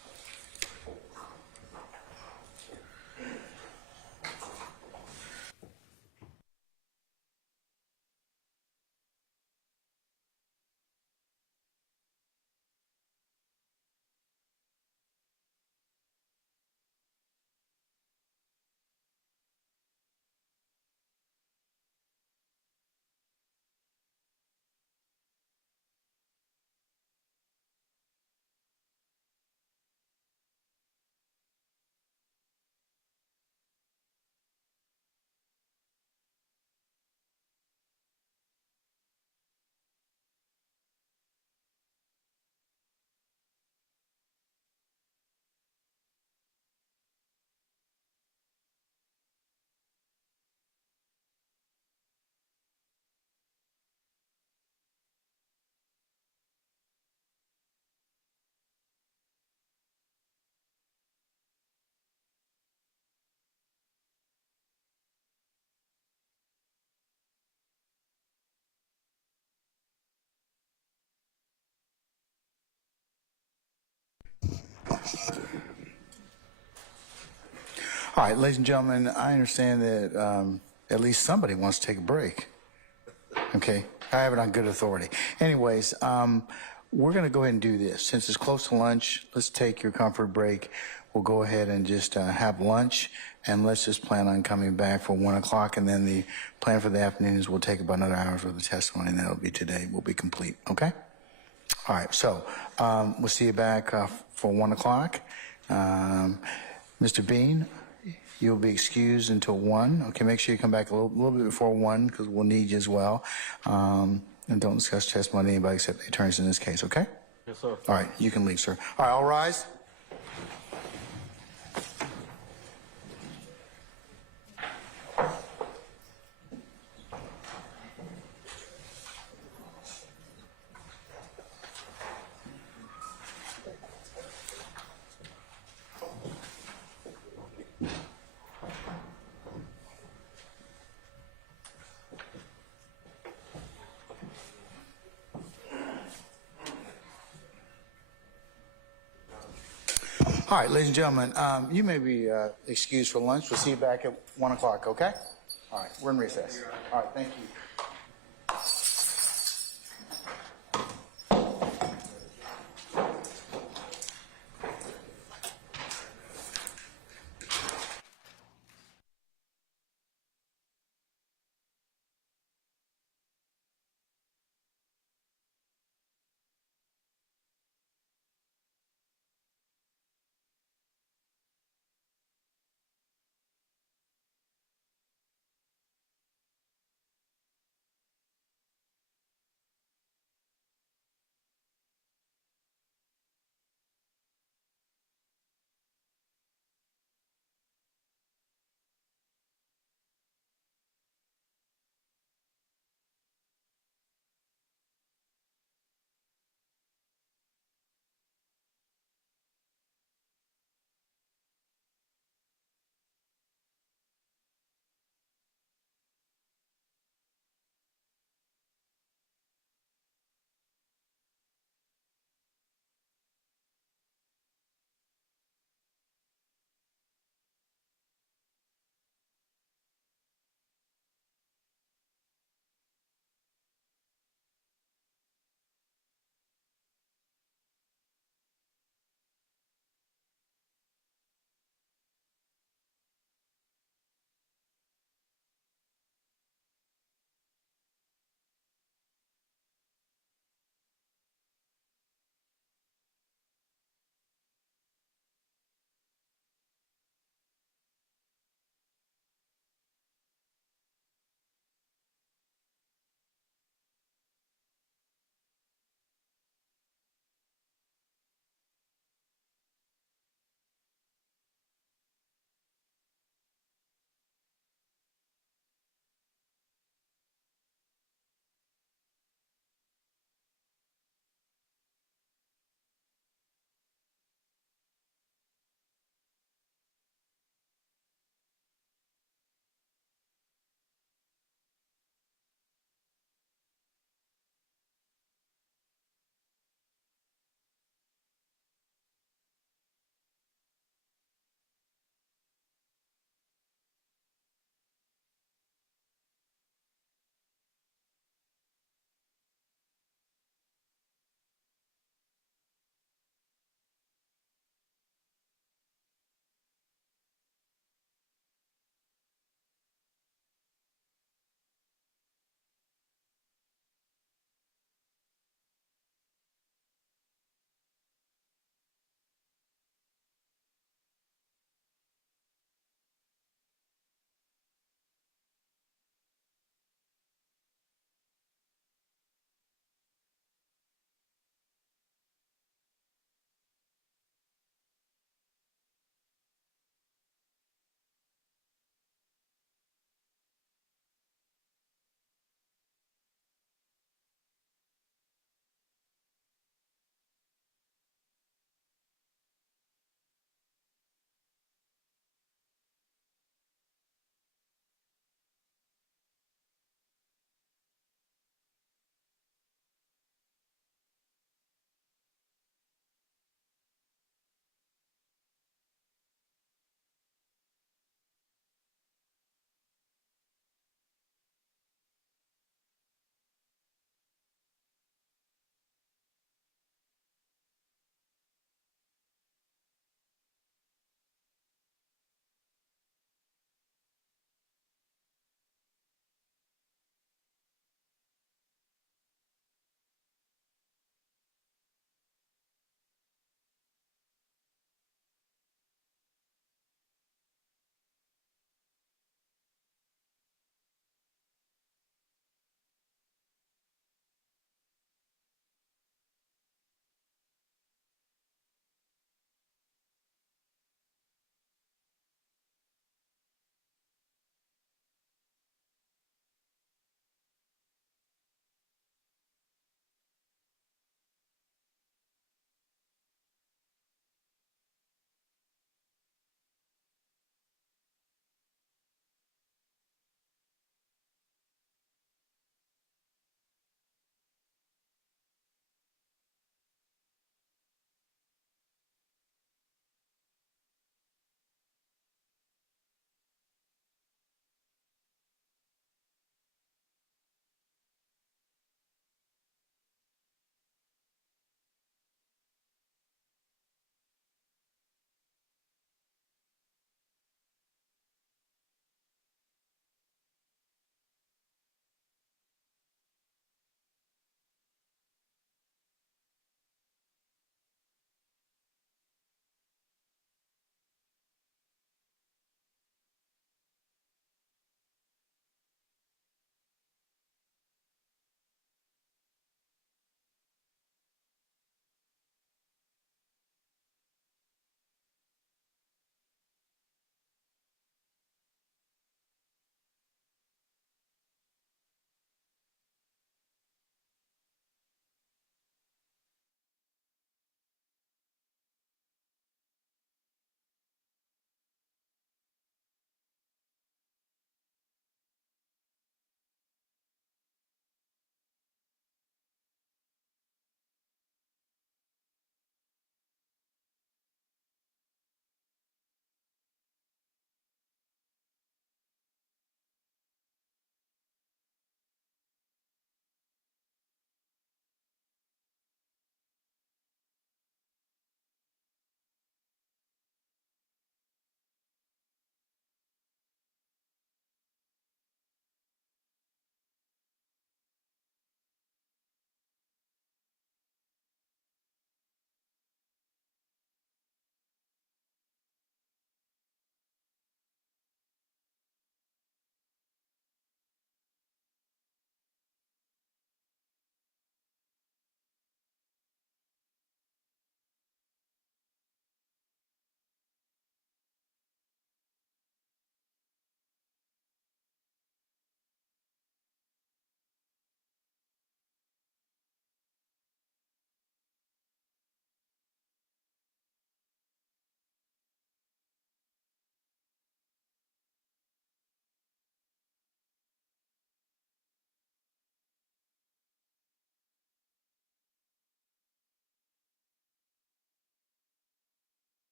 All right, ladies and gentlemen, I understand that at least somebody wants to take a break. Okay, I have it on good authority. Anyways, we're going to go ahead and do this. Since it's close to lunch, let's take your comfort break. We'll go ahead and just have lunch, and let's just plan on coming back for 1 o'clock, and then the plan for the afternoon is we'll take about another hour's worth of testimony, and that'll be today. We'll be complete, okay? All right, so we'll see you back for 1 o'clock. Mr. Bean, you'll be excused until 1. Okay, make sure you come back a little bit before 1 because we'll need you as well. And don't discuss testimony with anybody except the attorneys in this case, okay? Yes, sir. All right, you can leave, sir. All right, all rise. All right, ladies and gentlemen, you may be excused for lunch. We'll see you back at 1 o'clock, okay? All right, we're in recess. All right, thank you.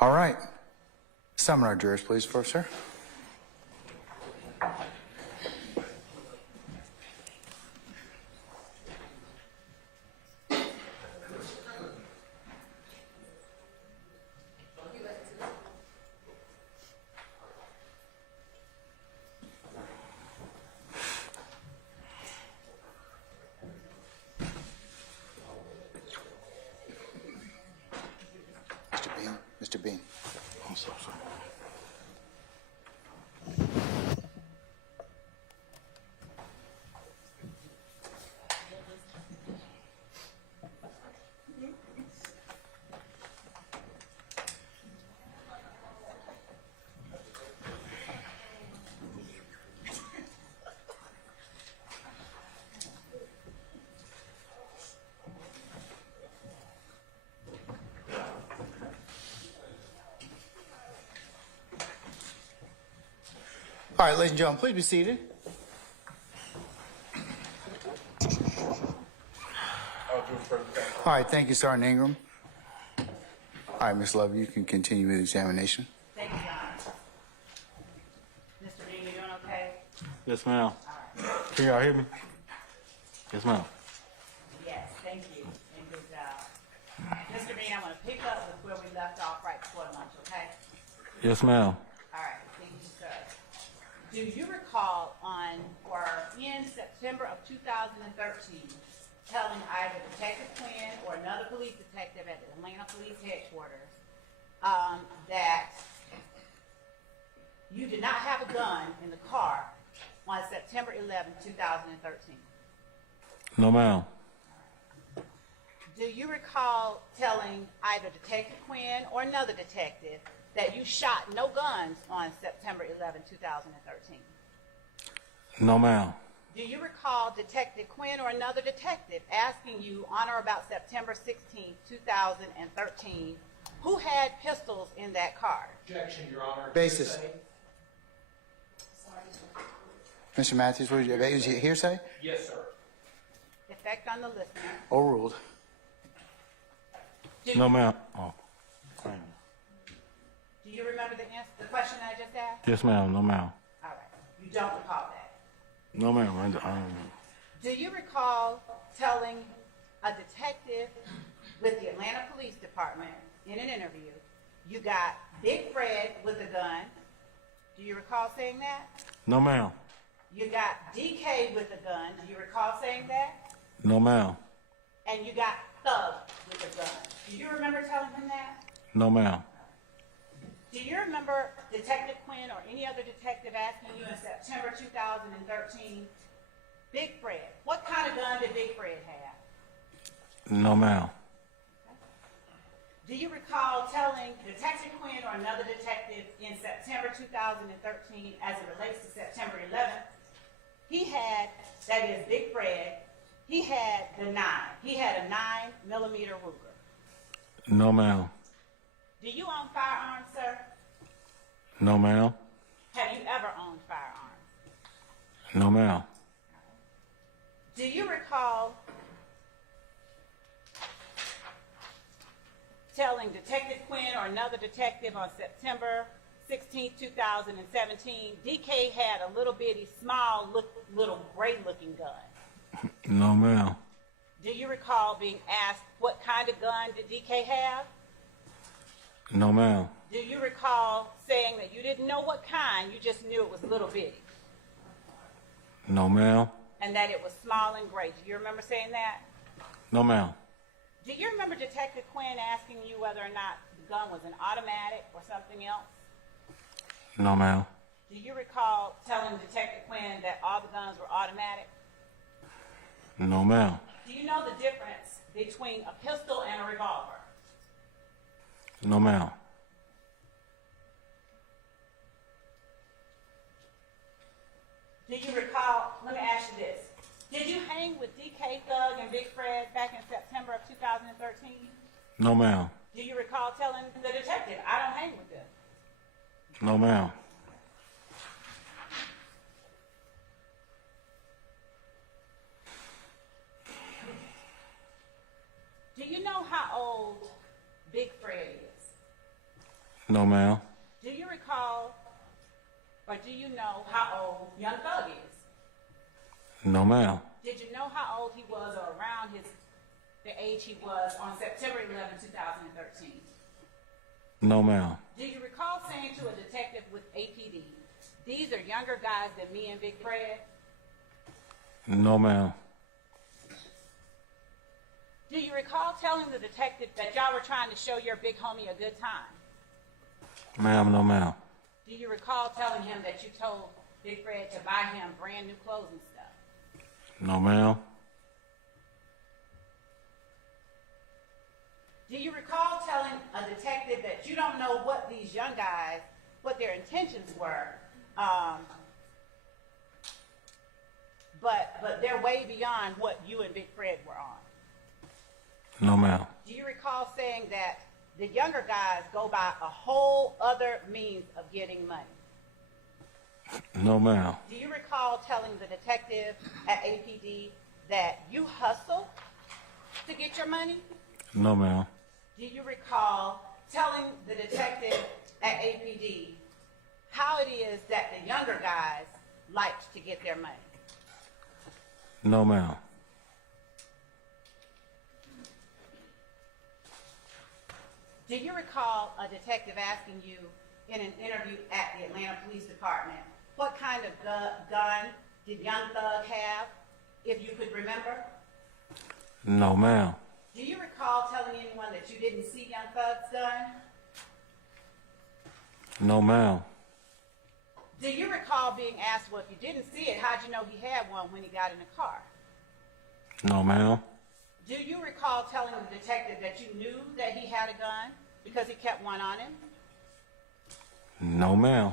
All right. Summon our jurors, please, first, sir. Mr. Bean. I'm so sorry. All right, ladies and gentlemen, please be seated. All right, thank you, Sergeant Ingram. All right, Ms. Love, you can continue with the examination. Thank you, John. Mr. Dean, you doing okay? Yes, ma'am. Can y'all hear me? Yes, ma'am. Yes, thank you, and good job. Mr. Dean, I'm gonna pick up with where we left off right before lunch, okay? Yes, ma'am. All right, thank you, sir. Do you recall in September of 2013, telling either Detective Quinn or another police detective at the Atlanta Police Headquarters that you did not have a gun in the car on September 11, 2013? No, ma'am. Do you recall telling either Detective Quinn or another detective that you shot no guns on September 11, 2013? No, ma'am. Do you recall Detective Quinn or another detective asking you on or about September 16, 2013, who had pistols in that car? Objection, Your Honor. Basis. Mr. Matthews, what is it hearsay? Yes, sir. Effect on the listener. Overruled. Do No, you- ma'am. Oh. Do you remember the question I just asked? Yes, ma'am. No, ma'am. All right. You don't recall that. No, ma'am. Do you recall telling a detective with the Atlanta Police Department in an interview, you got Big Fred with a gun? Do you recall saying that? No, ma'am. You got DK with a gun. Do you recall saying that? No, ma'am. And you got Thug with a gun. Do you remember telling him that? No, ma'am. Do you remember Detective Quinn or any other detective asking you in September 2013, Big Fred, what kind of gun did Big Fred have? No, ma'am. Do you recall telling Detective Quinn or another detective in September 2013, as it relates to September 11th, he had, that is Big Fred, he had the 9. He had a 9mm Ruger. No, ma'am. Do you own firearms, sir? No, ma'am. Have you ever owned firearms? No, ma'am. Do you recall telling Detective Quinn or another detective on September 16, 2017, DK had a little bitty, small, little gray-looking gun? No, ma'am. Do you recall being asked what kind of gun did DK have? No, ma'am. Do you recall saying that you didn't know what kind, you just knew it was little bitty, No, ma'am. and that it was small and gray? Do you remember saying that? No, ma'am. Do you remember Detective Quinn asking you whether or not the gun was an automatic or something else? No, ma'am. Do you recall telling Detective Quinn that all the guns were automatic? No, ma'am. Do you know the difference between a pistol and a revolver? No, ma'am. Do you recall, let me ask you this, did you hang with DK Thug and Big Fred back in September of 2013? No, ma'am. Do you recall telling the detective, I don't hang with them? No, ma'am. Do you know how old Big Fred is? No, ma'am. Do you recall, or do you know how old Young Thug is? No, ma'am. Did you know how old he was or around the age he was on September 11, 2013? No, ma'am. Do you recall saying to a detective with APD, these are younger guys than me and Big Fred? No, ma'am. Do you recall telling the detective that y'all were trying to show your big homie a good time? Ma'am, no, ma'am. Do you recall telling him that you told Big Fred to buy him brand new clothes and stuff? No, ma'am. Do you recall telling a detective that you don't know what these young guys, what their intentions were, but they're way beyond what you and Big Fred were on? No, ma'am. Do you recall saying that the younger guys go by a whole other means of getting money? No, ma'am. Do you recall telling the detective at APD that you hustle to get your money? No, ma'am. Do you recall telling the detective at APD how it is that the younger guys liked to get their money? No, ma'am. Do you recall a detective asking you in an interview at the Atlanta Police Department, what kind of gun did Young Thug have, if you could remember? No, ma'am. Do you recall telling anyone that you didn't see Young Thug's gun? No, ma'am. Do you recall being asked, well, if you didn't see it, how'd you know he had one when he got in the car? No, ma'am. Do you recall telling the detective that you knew that he had a gun because he kept one on him? No, ma'am.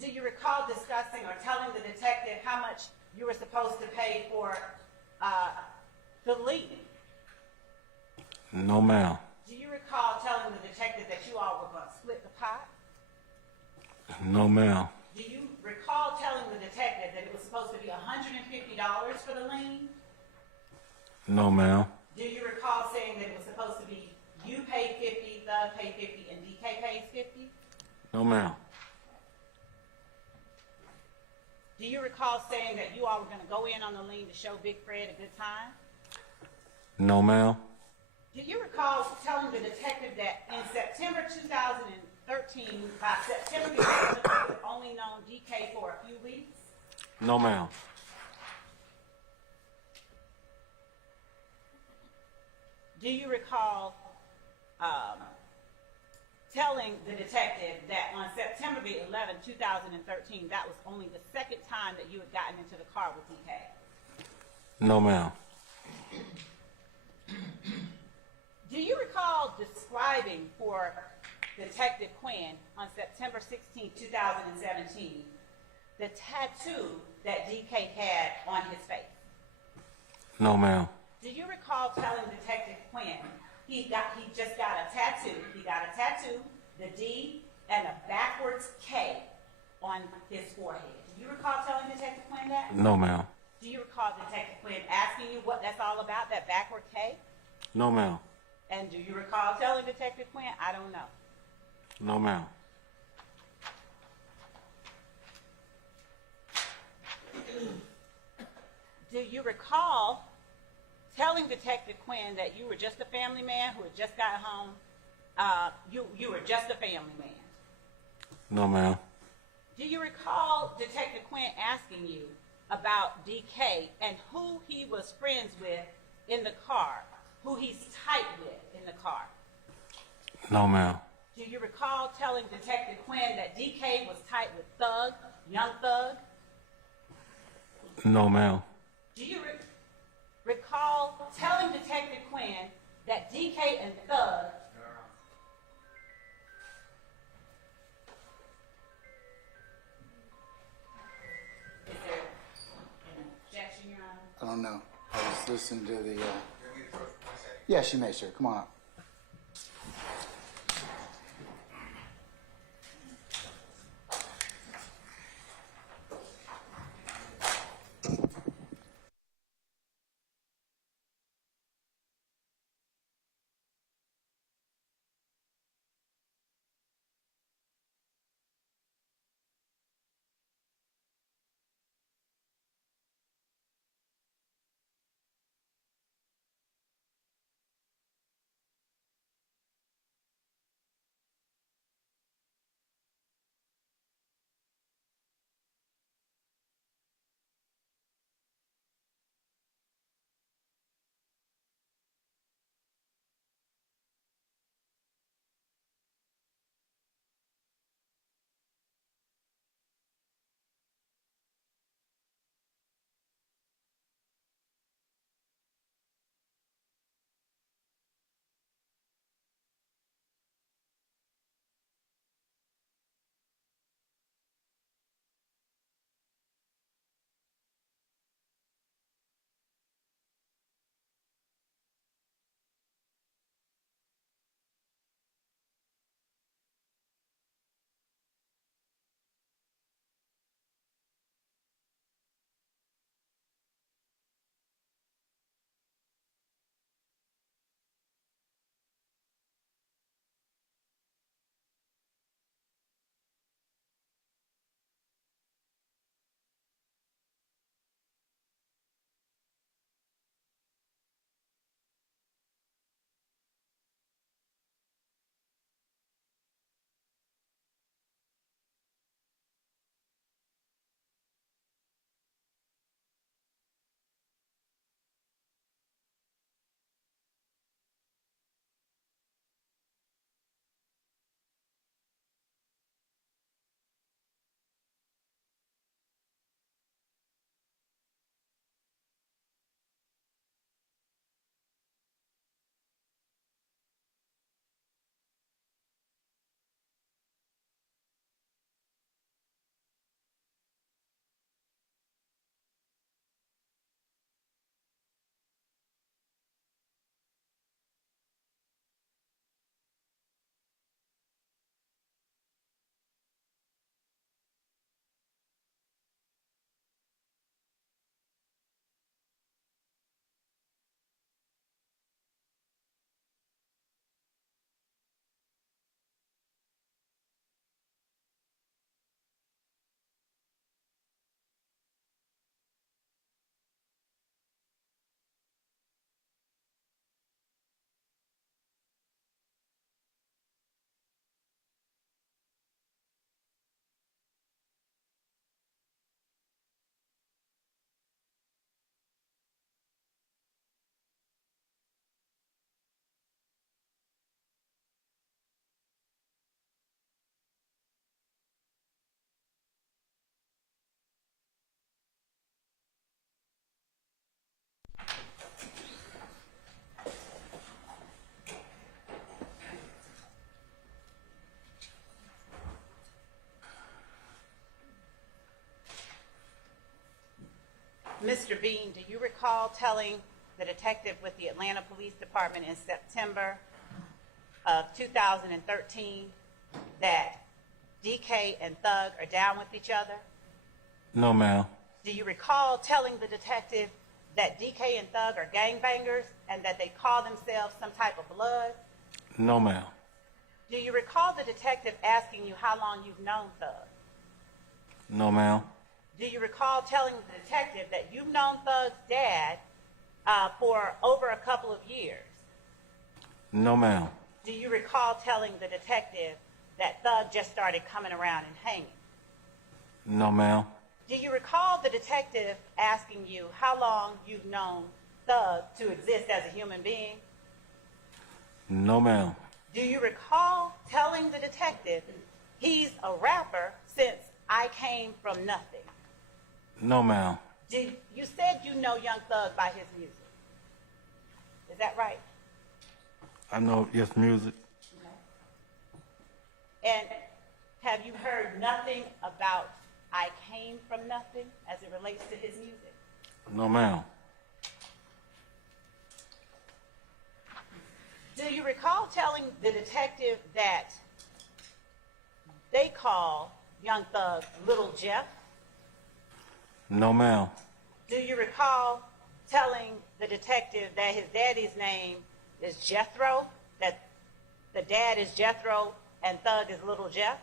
Do you recall discussing or telling the detective how much you were supposed to pay for the leaving? No, ma'am. Do you recall telling the detective that you all were going to split the pot? No, ma'am. Do you recall telling the detective that it was supposed to be $150 for the lien? No, ma'am. Do you recall saying that it was supposed to be you paid 50, Thug paid 50, and DK pays 50? No, ma'am. Do you recall saying that you all were going to go in on the lien to show Big Fred a good time? No, ma'am. Do you recall telling the detective that in September 2013, by September, you had only known DK for a few weeks? No, ma'am. Do you recall telling the detective that on September the 11th, 2013, that was only the second time that you had gotten into the car with DK? No, ma'am. Do you recall describing for Detective Quinn on September 16, 2017, the tattoo that DK had on his face? No, ma'am. Do you recall telling Detective Quinn he just got a tattoo? He got a tattoo, the D and a backwards K on his forehead. Do you recall telling Detective Quinn that? No, ma'am. Do you recall Detective Quinn asking you what that's all about, that backward K? No, ma'am. And do you recall telling Detective Quinn? I don't know. No, ma'am. Do you recall telling Detective Quinn that you were just a family man who had just got home? You were just a family man. No, ma'am. Do you recall Detective Quinn asking you about DK and who he was friends with in the car, who he's tight with in the car? No, ma'am. Do you recall telling Detective Quinn that DK was tight with Thug, Young Thug? No, ma'am. Do you recall telling Detective Quinn that DK and Thug Is there an objection, Your Honor? I don't know. I was listening to the, Yes, you may, sir. Come on up. Mr. Bean, do you recall telling the detective with the Atlanta Police Department in September of 2013 that DK and Thug are down with each other? No, ma'am. Do you recall telling the detective that DK and Thug are gangbangers and that they call themselves some type of blood? No, ma'am. Do you recall the detective asking you how long you've known Thug? No, ma'am. Do you recall telling the detective that you've known Thug's dad for over a couple of years? No, ma'am. Do you recall telling the detective that Thug just started coming around and hanging? No, ma'am. Do you recall the detective asking you how long you've known Thug to exist as a human being? No, ma'am. Do you recall telling the detective he's a rapper since I came from nothing? No, ma'am. You said you know Young Thug by his music. Is that right? I know, yes, music. And have you heard nothing about I Came From Nothing as it relates to his music? No, ma'am. Do you recall telling the detective that they call Young Thug Little Jeff? No, ma'am. Do you recall telling the detective that his daddy's name is Jethro, that the dad is Jethro and Thug is Little Jeff?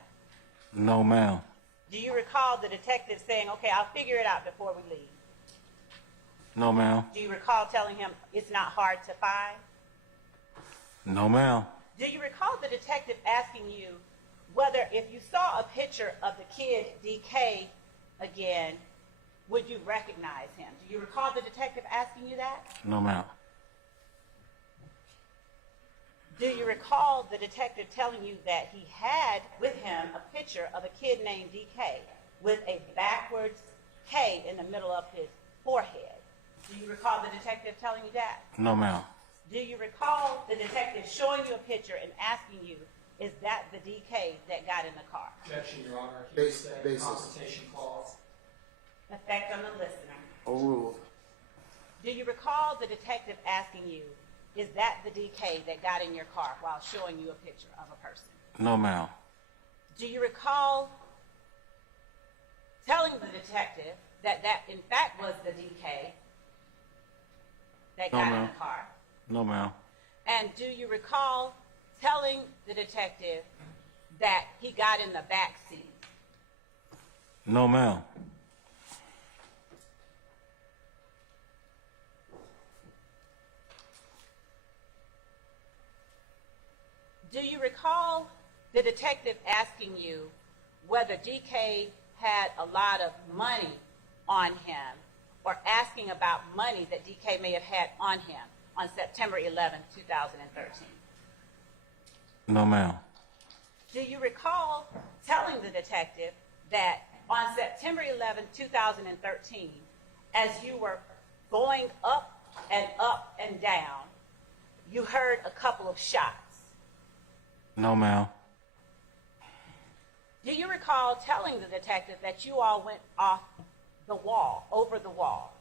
No, ma'am. Do you recall the detective saying, okay, I'll figure it out before we leave? No, ma'am. Do you recall telling him it's not hard to find? No, ma'am. Do you recall the detective asking you whether if you saw a picture of the kid DK again, would you recognize him? Do you recall the detective asking you that? No, ma'am. Do you recall the detective telling you that he had with him a picture of a kid named DK with a backwards K in the middle of his forehead? Do you recall the detective telling you that? No, ma'am. Do you recall the detective showing you a picture and asking you, is that the DK that got in the car? Objection, Your Honor. Hearsay, Basis. consultation clause. Effect on the listener. Overruled. Do you recall the detective asking you, is that the DK that got in your car while showing you a picture of a person? No, ma'am. Do you recall telling the detective that that in fact was the DK that No, got in ma'am. the car? No, ma'am. And do you recall telling the detective that he got in the back seat? No, ma'am. Do you recall the detective asking you whether DK had a lot of money on him or asking about money that DK may have had on him on September 11, 2013? No, ma'am. Do you recall telling the detective that on September 11, 2013, as you were going up and down, you heard a couple of shots? No, ma'am. Do you recall telling the detective that you all went off the wall, over the wall?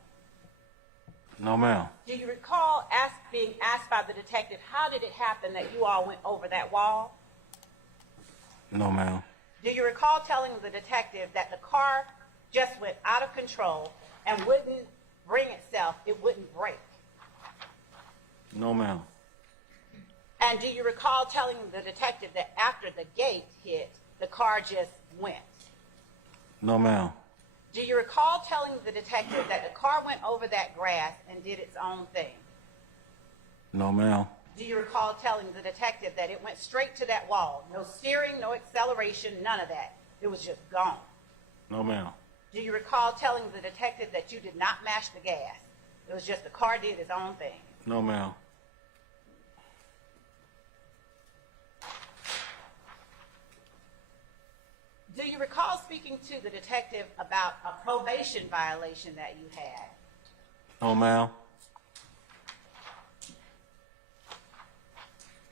No, ma'am. Do you recall being asked by the detective, how did it happen that you all went over that wall? No, ma'am. Do you recall telling the detective that the car just went out of control and wouldn't bring itself, it wouldn't brake? No, ma'am. And do you recall telling the detective that after the gate hit, the car just went? No, ma'am. Do you recall telling the detective that the car went over that grass and did its own thing? No, ma'am. Do you recall telling the detective that it went straight to that wall? No steering, no acceleration, none of that. It was just gone. No, ma'am. Do you recall telling the detective that you did not mash the gas? It was just the car did its own thing. No, ma'am. Do you recall speaking to the detective about a probation violation that you had? No, ma'am.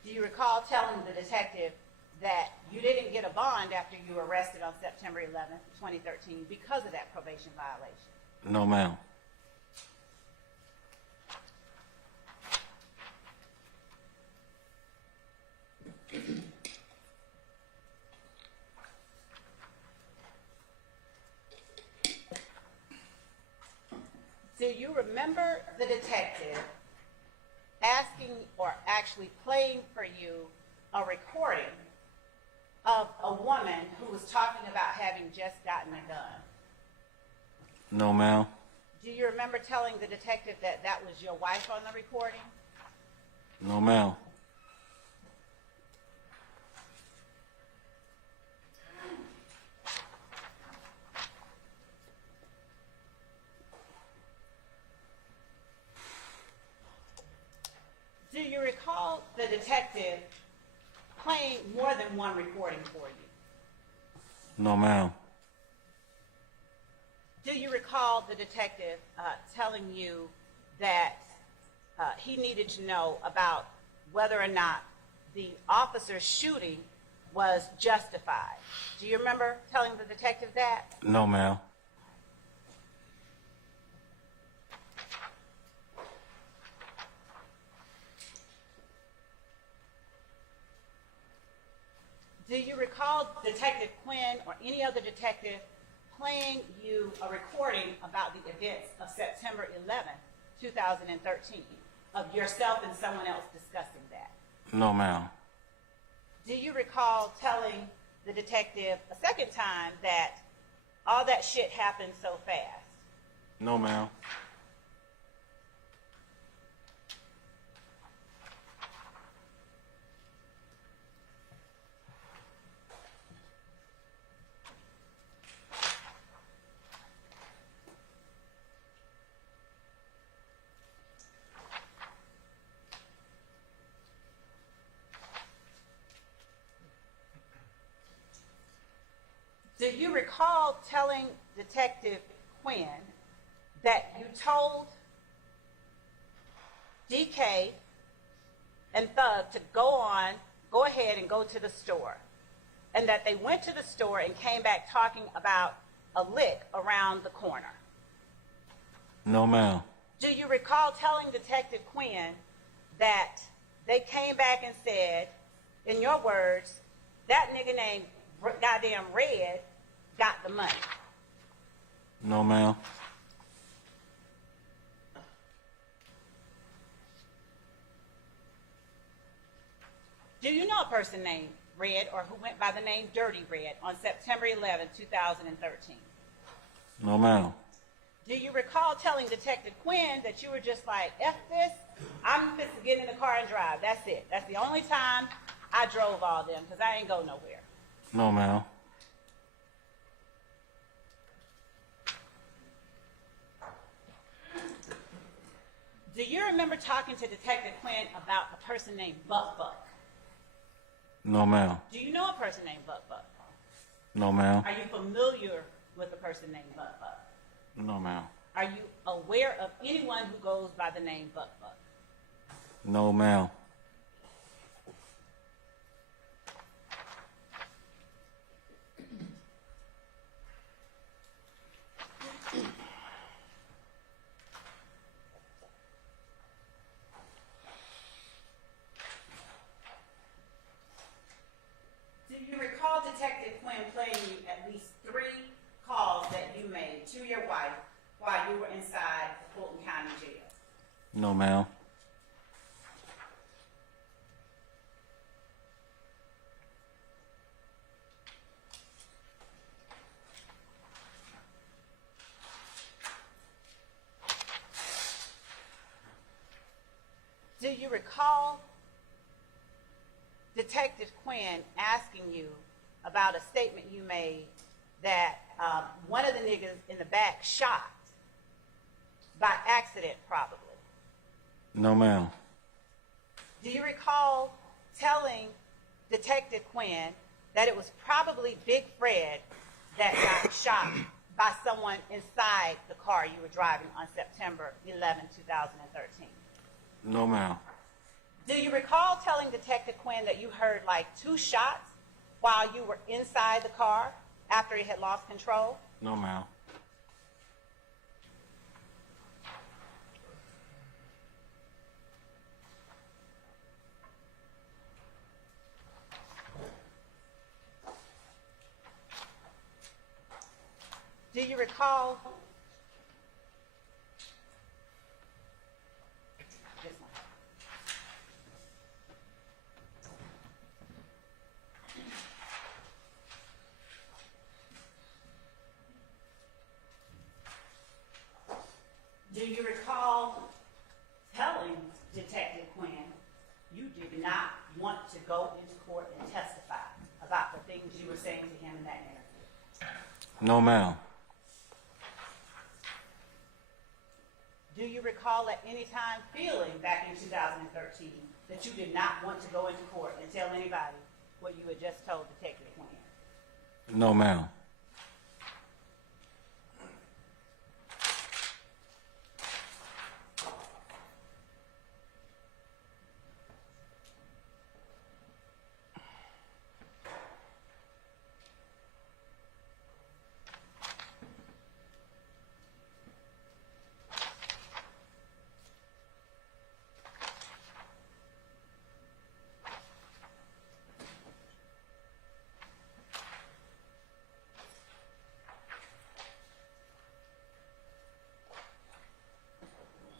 Do you recall telling the detective that you didn't get a bond after you were arrested on September 11th, 2013 because of that probation violation? No, ma'am. Do you remember the detective asking or actually playing for you a recording of a woman who was talking about having just gotten a gun? No, ma'am. Do you remember telling the detective that that was your wife on the recording? No, ma'am. Do you recall the detective playing more than one recording for you? No, ma'am. Do you recall the detective telling you that he needed to know about whether or not the officer's shooting was justified? Do you remember telling the detective that? No, ma'am. Do you recall Detective Quinn or any other detective playing you a recording about the events of September 11th, 2013, of yourself and someone else discussing that? No, ma'am. Do you recall telling the detective a second time that all that shit happened so fast? No, ma'am. Do you recall telling Detective Quinn that you told DK and Thug to go ahead and go to the store, and that they went to the store and came back talking about a lick around the corner? No, ma'am. Do you recall telling Detective Quinn that they came back and said, in your words, that nigga named goddamn Red got the money? No, ma'am. Do you know a person named Red or who went by the name Dirty Red on September 11, 2013? No, ma'am. Do you recall telling Detective Quinn that you were just like, F this, I'm fit to get in the car and drive. That's it. That's the only time I drove all them because I ain't go nowhere. No, ma'am. Do you remember talking to Detective Quinn about a person named Buck Buck? No, ma'am. Do you know a person named Buck Buck? No, ma'am. Are you familiar with a person named Buck Buck? No, ma'am. Are you aware of anyone who goes by the name Buck Buck? No, ma'am. Do you recall Detective Quinn playing you at least 3 calls that you made to your wife while you were inside the Fulton County Jail? No, ma'am. Do you recall Detective Quinn asking you about a statement you made that one of the niggas in the back shot by accident, probably? No, ma'am. Do you recall telling Detective Quinn that it was probably Big Fred that got shot by someone inside the car you were driving on September 11, 2013? No, ma'am. Do you recall telling Detective Quinn that you heard like 2 shots while you were inside the car after he had lost control? No, ma'am. Do you recall Do you recall telling Detective Quinn you did not want to go into court and testify about the things you were saying to him in that interview? No, ma'am. Do you recall at any time feeling back in 2013 that you did not want to go into court and tell anybody what you had just told Detective Quinn? No, ma'am.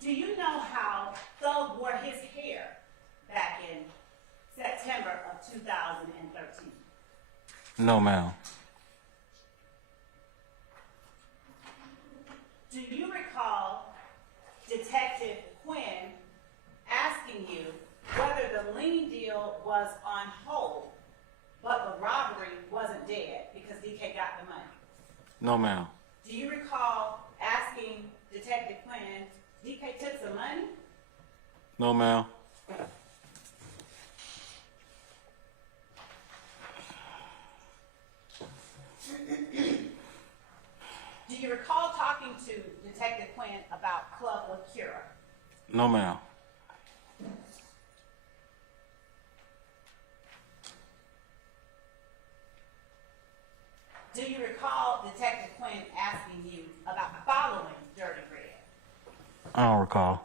Do you know how Thug wore his hair back in September of 2013? No, ma'am. Do you recall Detective Quinn asking you whether the lien deal was on hold, but the robbery wasn't dead because DK got the money? No, ma'am. Do you recall asking Detective Quinn, DK took some money? No, ma'am. Do you recall talking to Detective Quinn about Club Lacura? No, ma'am. Do you recall Detective Quinn asking you about following Dirty Red? I don't recall.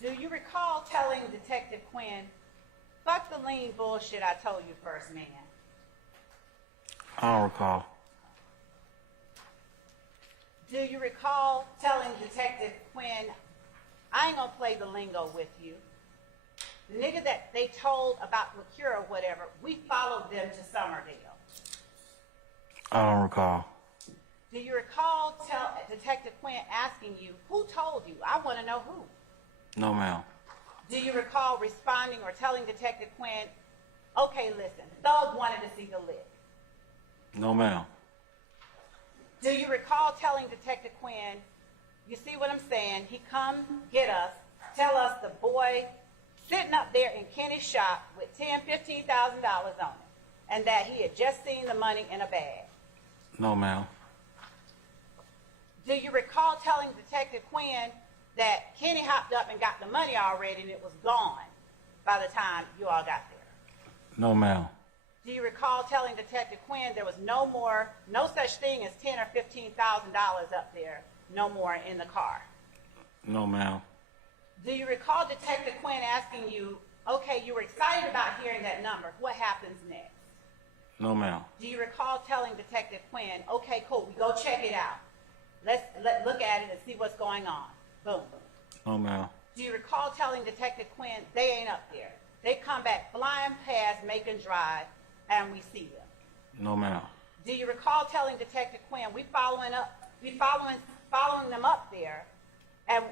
Do you recall telling Detective Quinn, fuck the lean bullshit I told you first, man? I don't recall. Do you recall telling Detective Quinn, I ain't gonna play the lingo with you. The nigga that they told about Lacura or whatever, we followed them to Summerdale. I don't recall. Do you recall Detective Quinn asking you, who told you? I want to know who. No, ma'am. Do you recall responding or telling Detective Quinn, okay, listen, Thug wanted to see the lick? No, ma'am. Do you recall telling Detective Quinn, you see what I'm saying, he come get us, tell us the boy sitting up there in Kenny's shop with $10,000, $15,000 on it, and that he had just seen the money in a bag? No, ma'am. Do you recall telling Detective Quinn that Kenny hopped up and got the money already and it was gone by the time you all got there? No, ma'am. Do you recall telling Detective Quinn there was no such thing as $10,000 or $15,000 up there, no more in the car? No, ma'am. Do you recall Detective Quinn asking you, okay, you were excited about hearing that number, what happens next? No, ma'am. Do you recall telling Detective Quinn, okay, cool, we go check it out. Let's look at it and see what's going on. Boom. No, ma'am. Do you recall telling Detective Quinn, they ain't up there? They come back flying past Macon Drive and we see them. No, ma'am. Do you recall telling Detective Quinn, we following them up there and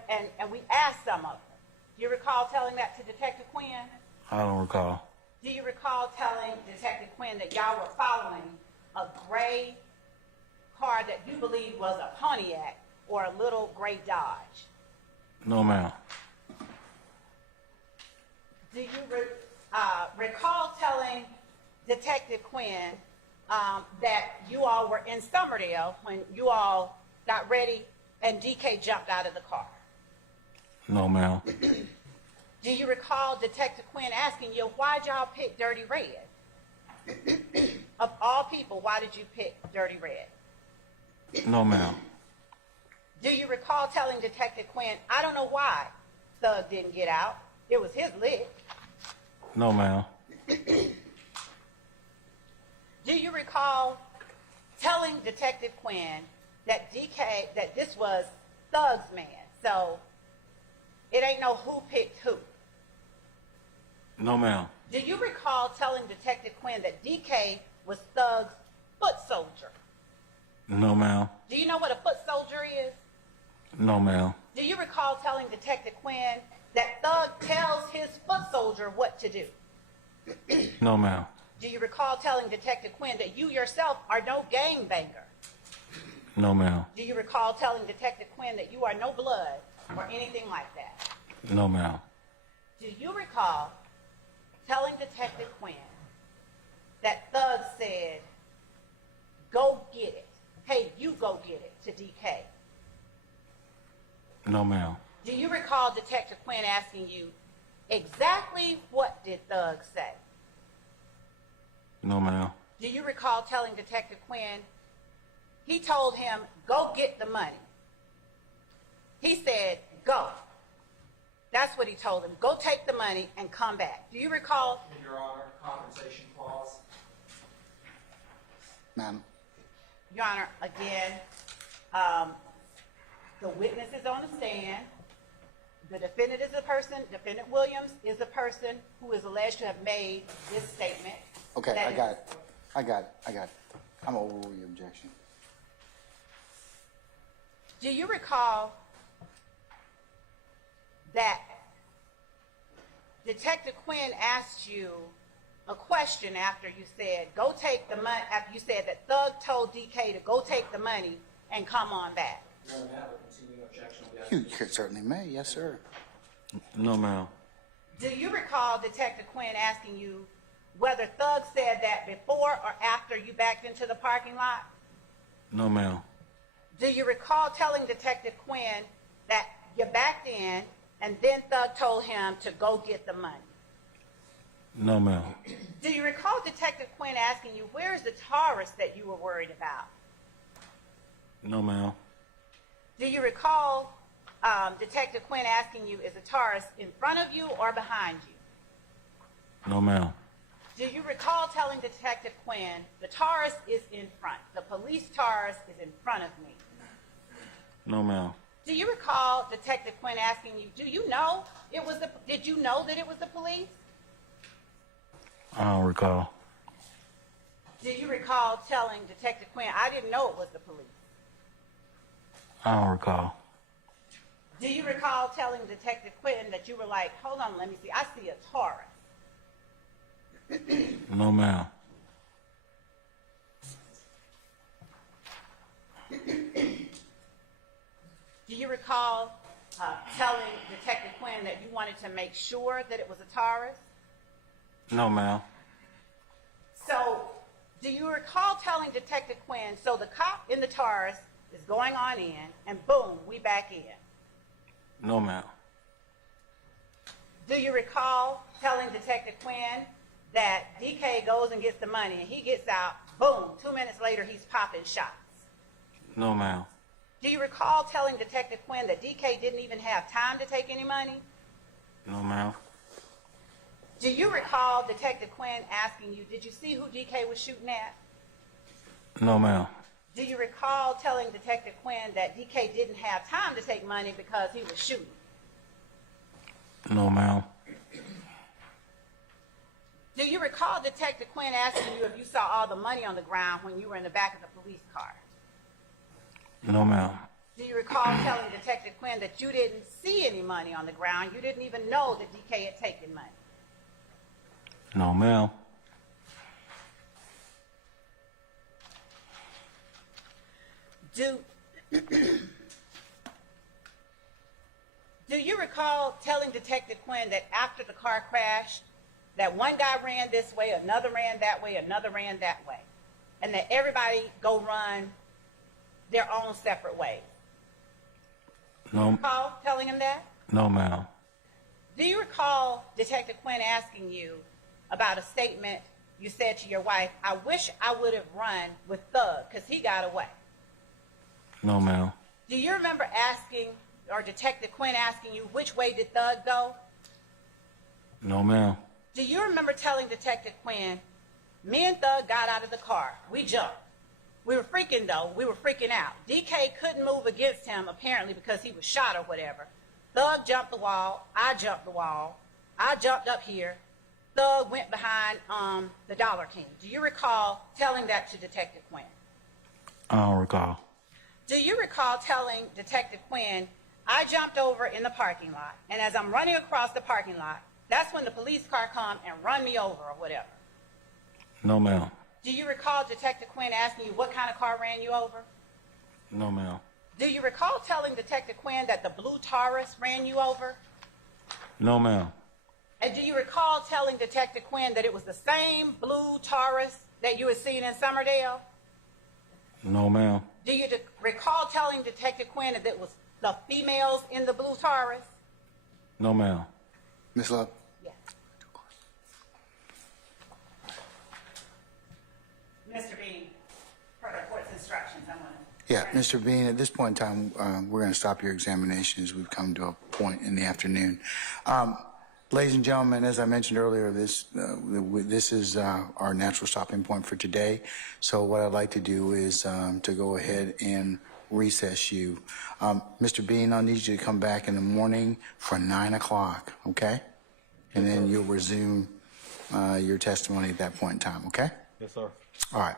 we asked some of them? Do you recall telling that to Detective Quinn? I don't recall. Do you recall telling Detective Quinn that y'all were following a gray car that you believe was a Pontiac or a little gray Dodge? No, ma'am. Do you recall telling Detective Quinn that you all were in Summerdale when you all got ready and DK jumped out of the car? No, ma'am. Do you recall Detective Quinn asking you, why'd y'all pick Dirty Red? Of all people, why did you pick Dirty Red? No, ma'am. Do you recall telling Detective Quinn, I don't know why Thug didn't get out. It was his lick. No, ma'am. Do you recall telling Detective Quinn that that this was Thug's man, so it ain't no who picked who? No, ma'am. Do you recall telling Detective Quinn that DK was Thug's foot soldier? No, ma'am. Do you know what a foot soldier is? No, ma'am. Do you recall telling Detective Quinn that Thug tells his foot soldier what to do? No, ma'am. Do you recall telling Detective Quinn that you yourself are no gangbanger? No, ma'am. Do you recall telling Detective Quinn that you are no blood or anything like that? No, ma'am. Do you recall telling Detective Quinn that Thug said, go get it? Hey, you go get it to DK. No, ma'am. Do you recall Detective Quinn asking you, exactly what did Thug say? No, ma'am. Do you recall telling Detective Quinn, he told him, go get the money. He said, go. That's what he told him. Go take the money and come back. Do you recall? In your honor, compensation clause. Ma'am. Your Honor, again, the witness is on the stand. The defendant is a person, Defendant Williams is a person who is alleged to have made this statement. Okay, That I is- got it. I'm gonna overrule your objection. Do you recall that Detective Quinn asked you a question after you said, go take the money, after you said that Thug told DK to go take the money and come on back? Your honor, have a continuing objection on behalf You of the certainly may, yes, sir. No, ma'am. Do you recall Detective Quinn asking you whether Thug said that before or after you backed into the parking lot? No, ma'am. Do you recall telling Detective Quinn that you backed in and then Thug told him to go get the money? No, ma'am. Do you recall Detective Quinn asking you, where's the Taurus that you were worried about? No, ma'am. Do you recall Detective Quinn asking you, is the Taurus in front of you or behind you? No, ma'am. Do you recall telling Detective Quinn, the Taurus is in front, the police Taurus is in front of me? No, ma'am. Do you recall Detective Quinn asking you, did you know that it was the police? I don't recall. Do you recall telling Detective Quinn, I didn't know it was the police? I don't recall. Do you recall telling Detective Quinn that you were like, hold on, let me see, I see a Taurus? No, ma'am. Do you recall telling Detective Quinn that you wanted to make sure that it was a Taurus? No, ma'am. So, do you recall telling Detective Quinn, so the cop in the Taurus is going on in, and boom, we back in? No, ma'am. Do you recall telling Detective Quinn that DK goes and gets the money, and he gets out, boom, 2 minutes later, he's popping shots? No, ma'am. Do you recall telling Detective Quinn that DK didn't even have time to take any money? No, ma'am. Do you recall Detective Quinn asking you, did you see who DK was shooting at? No, ma'am. Do you recall telling Detective Quinn that DK didn't have time to take money because he was shooting? No, ma'am. Do you recall Detective Quinn asking you if you saw all the money on the ground when you were in the back of the police car? No, ma'am. Do you recall telling Detective Quinn that you didn't see any money on the ground? You didn't even know that DK had taken money? No, ma'am. Do you recall telling Detective Quinn that after the car crashed, that one guy ran this way, another ran that way, another ran that way, and that everybody go run their own separate ways? No, Recall telling him that? no, ma'am. Do you recall Detective Quinn asking you about a statement you said to your wife, I wish I would have run with Thug because he got away? No, ma'am. Do you remember asking, or Detective Quinn asking you, which way did Thug go? No, ma'am. Do you remember telling Detective Quinn, me and Thug got out of the car, we jumped. We were freaking out. DK couldn't move against him apparently because he was shot or whatever. Thug jumped the wall, I jumped the wall, I jumped up here, thug went behind the Dollar King. Do you recall telling that to Detective Quinn? I don't recall. Do you recall telling Detective Quinn, I jumped over in the parking lot, and as I'm running across the parking lot, that's when the police car come and run me over or whatever? No, ma'am. Do you recall Detective Quinn asking you what kind of car ran you over? No, ma'am. Do you recall telling Detective Quinn that the blue Taurus ran you over? No, ma'am. And do you recall telling Detective Quinn that it was the same blue Taurus that you had seen in Summerdale? No, ma'am. Do you recall telling Detective Quinn that it was the females in the blue Taurus? No, ma'am. Ms. Love? Yes. Mr. Bean, for the court's instructions, I'm going to... Yeah, Mr. Bean, at this point in time, we're going to stop your examination as we've come to a point in the afternoon. Ladies and gentlemen, as I mentioned earlier, this is our natural stopping point for today. So what I'd like to do is to go ahead and recess you. Mr. Bean, I'll need you to come back in the morning for 9 o'clock, okay? And then you'll resume your testimony at that point in time, okay? Yes, sir. All right.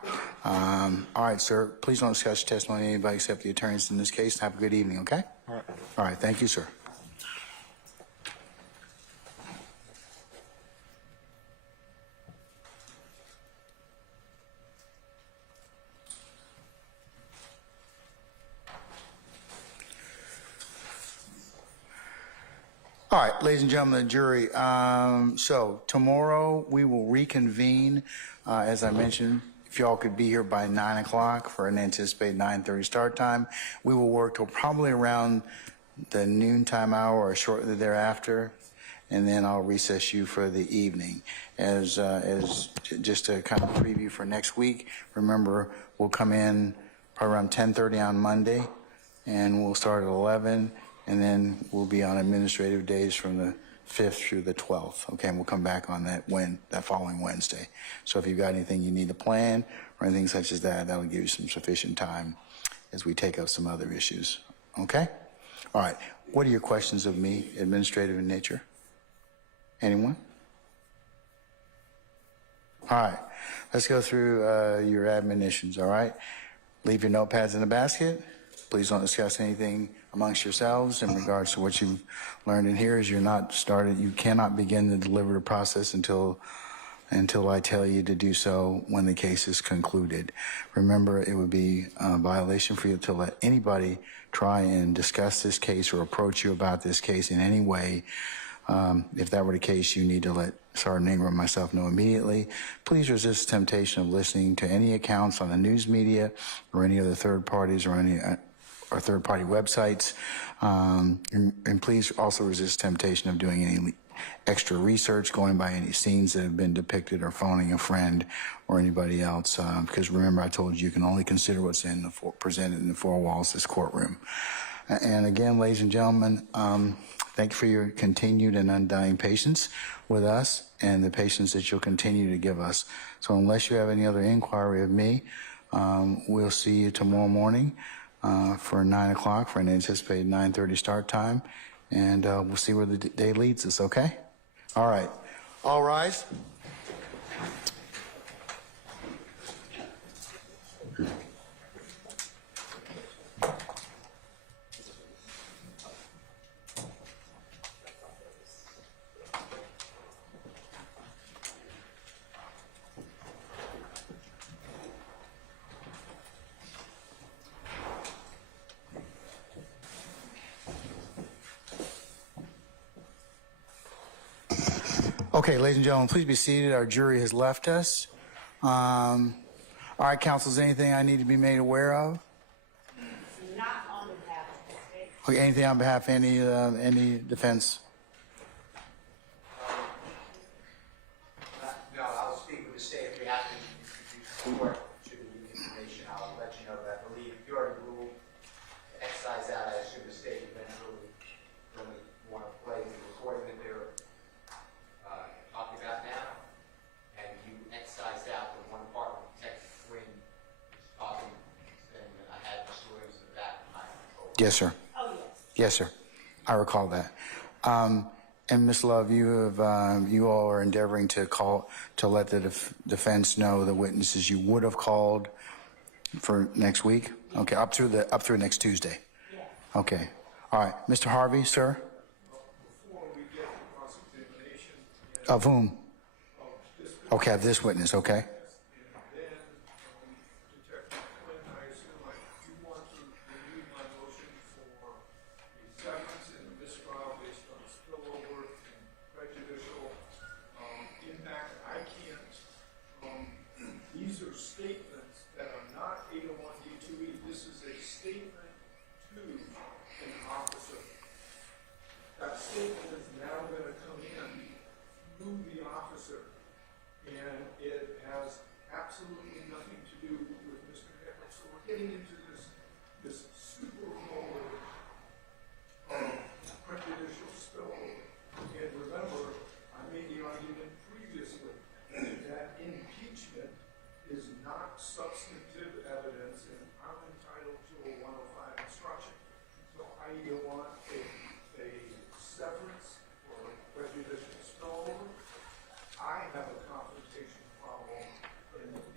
All right, sir. Please don't discuss your testimony with anybody except the attorneys in this case. Have a good evening, okay? All right. All right. Thank you, sir. All right, ladies and gentlemen of the jury, so tomorrow we will reconvene. As I mentioned, if y'all could be here by 9 o'clock for an anticipated 9:30 start time. We will work till probably around the noontime hour or shortly thereafter, and then I'll recess you for the evening. As just a kind of preview for next week, remember, we'll come in probably around 10:30 on Monday, and we'll start at 11. And then we'll be on administrative days from the 5th through the 12th. Okay, and we'll come back on that following Wednesday. So if you've got anything you need to plan or anything such as that, that'll give you some sufficient time as we take up some other issues. Okay? All right. What are your questions of me, administrative in nature? Anyone? All right. Let's go through your admonitions, all right? Leave your notepads in the basket. Please don't discuss anything amongst yourselves in regards to what you've learned in here. As you're not started, you cannot begin the deliberative process until I tell you to do so when the case is concluded. Remember, it would be a violation for you to let anybody try and discuss this case or approach you about this case in any way. If that were the case, you need to let Sergeant Ingram and myself know immediately. Please resist the temptation of listening to any accounts on the news media or any other third parties or any or third-party websites, and please also resist temptation of doing any extra research, going by any scenes that have been depicted, or phoning a friend or anybody else, because remember, I told you can only consider what's presented in the four walls of this courtroom. And again, ladies and gentlemen, thank you for your continued and undying patience with us and the patience that you'll continue to give us. So unless you have any other inquiry of me, we'll see you tomorrow morning for 9 o'clock for an anticipated 9:30 start time, and we'll see where the day leads us, okay? All right. All rise. Okay, ladies and gentlemen, please be seated. Our jury has left us. All right, counsel, is there anything I need to be made aware of? Not on behalf of the state. Okay, anything on behalf of any defense? No, I'll speak with the state if we have to introduce the court to the information. I'll let you know that. I believe if you already ruled to excise that, I assume the state eventually want to play the recording that they're talking about now, and you excised out the one part where Detective Quinn is talking, saying that I had Mr. Williams in the back of my control. Yes, sir. Oh, yes. Yes, sir. I recall that. And Ms. Love, you all are endeavoring to let the defense know the witnesses you would have called for next week? Okay, up through next Tuesday? Yes. Okay. All right. Mr. Harvey, sir? Before we get to cross-examination, Of whom? this Okay, of this witness, okay? and then Detective Quinn, I assume you want to renew my motion for a severance in the mistrial based on spillover and prejudicial impact. I can't, these are statements that are not 801D2E. This is a statement to an officer. That statement is now going to come in through the officer, and it has absolutely nothing to do with Mr. Hickman. So we're getting into this super roller of prejudicial spillover. And remember, I made the argument previously that impeachment is not substantive evidence, and I'm entitled to a 105 instruction. So I either want a severance or prejudicial spillover. I have a confrontation problem in this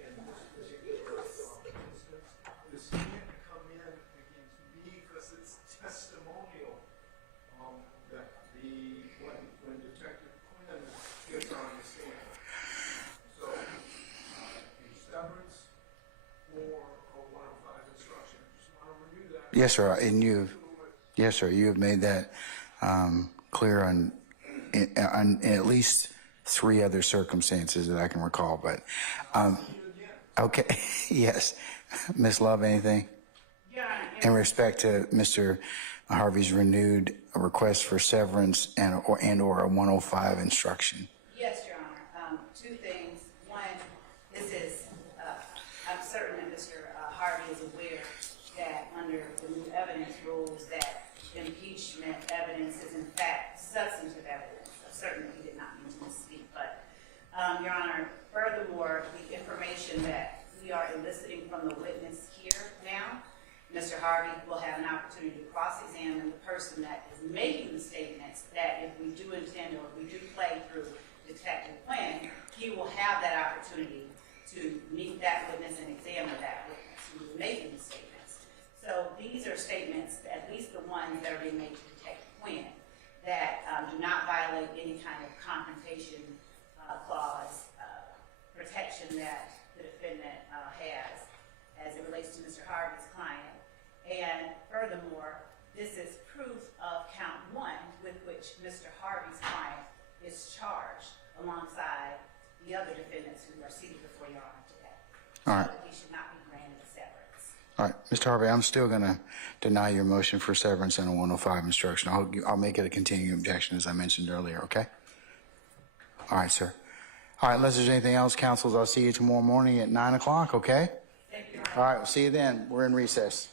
particular instance. This can't come in against me because it's testimonial that when Detective Quinn gets on the stand. So a severance or a 105 instruction. I just want to renew that. Yes, sir. And yes, sir. You have made that clear on at least 3 other circumstances that I can recall. But okay, yes, Ms. Love, anything Your Honor, in respect to Mr. Harvey's renewed request for severance and or a 105 instruction? yes, Your Honor. 2 things. One, this is, I'm certain that Mr. Harvey is aware that under the new evidence rules that impeachment evidence is in fact substantive evidence. Certainly he did not mean to misspeak, but, Your Honor, furthermore, the information that we are eliciting from the witness here now, Mr. Harvey will have an opportunity to cross-examine the person that is making the statements that if we do intend or if we do play through Detective Quinn, he will have that opportunity to meet that witness and examine that witness who is making the statements. So these are statements, at least the ones that are being made to Detective Quinn, that do not violate any kind of confrontation clause protection that the defendant has as it relates to Mr. Harvey's client. And furthermore, this is proof of count 1 with which Mr. Harvey's client is charged alongside the other defendants who are seated before Your Honor today. All right. So he should not be granted a severance. All right, Mr. Harvey, I'm still going to deny your motion for severance and a 105 instruction. I'll make it a continuing objection, as I mentioned earlier, okay? All right, sir. All right, unless there's anything else, counsels, I'll see you tomorrow morning at 9 o'clock, okay? Thank you, Your Honor. All right, we'll see you then. We're in recess.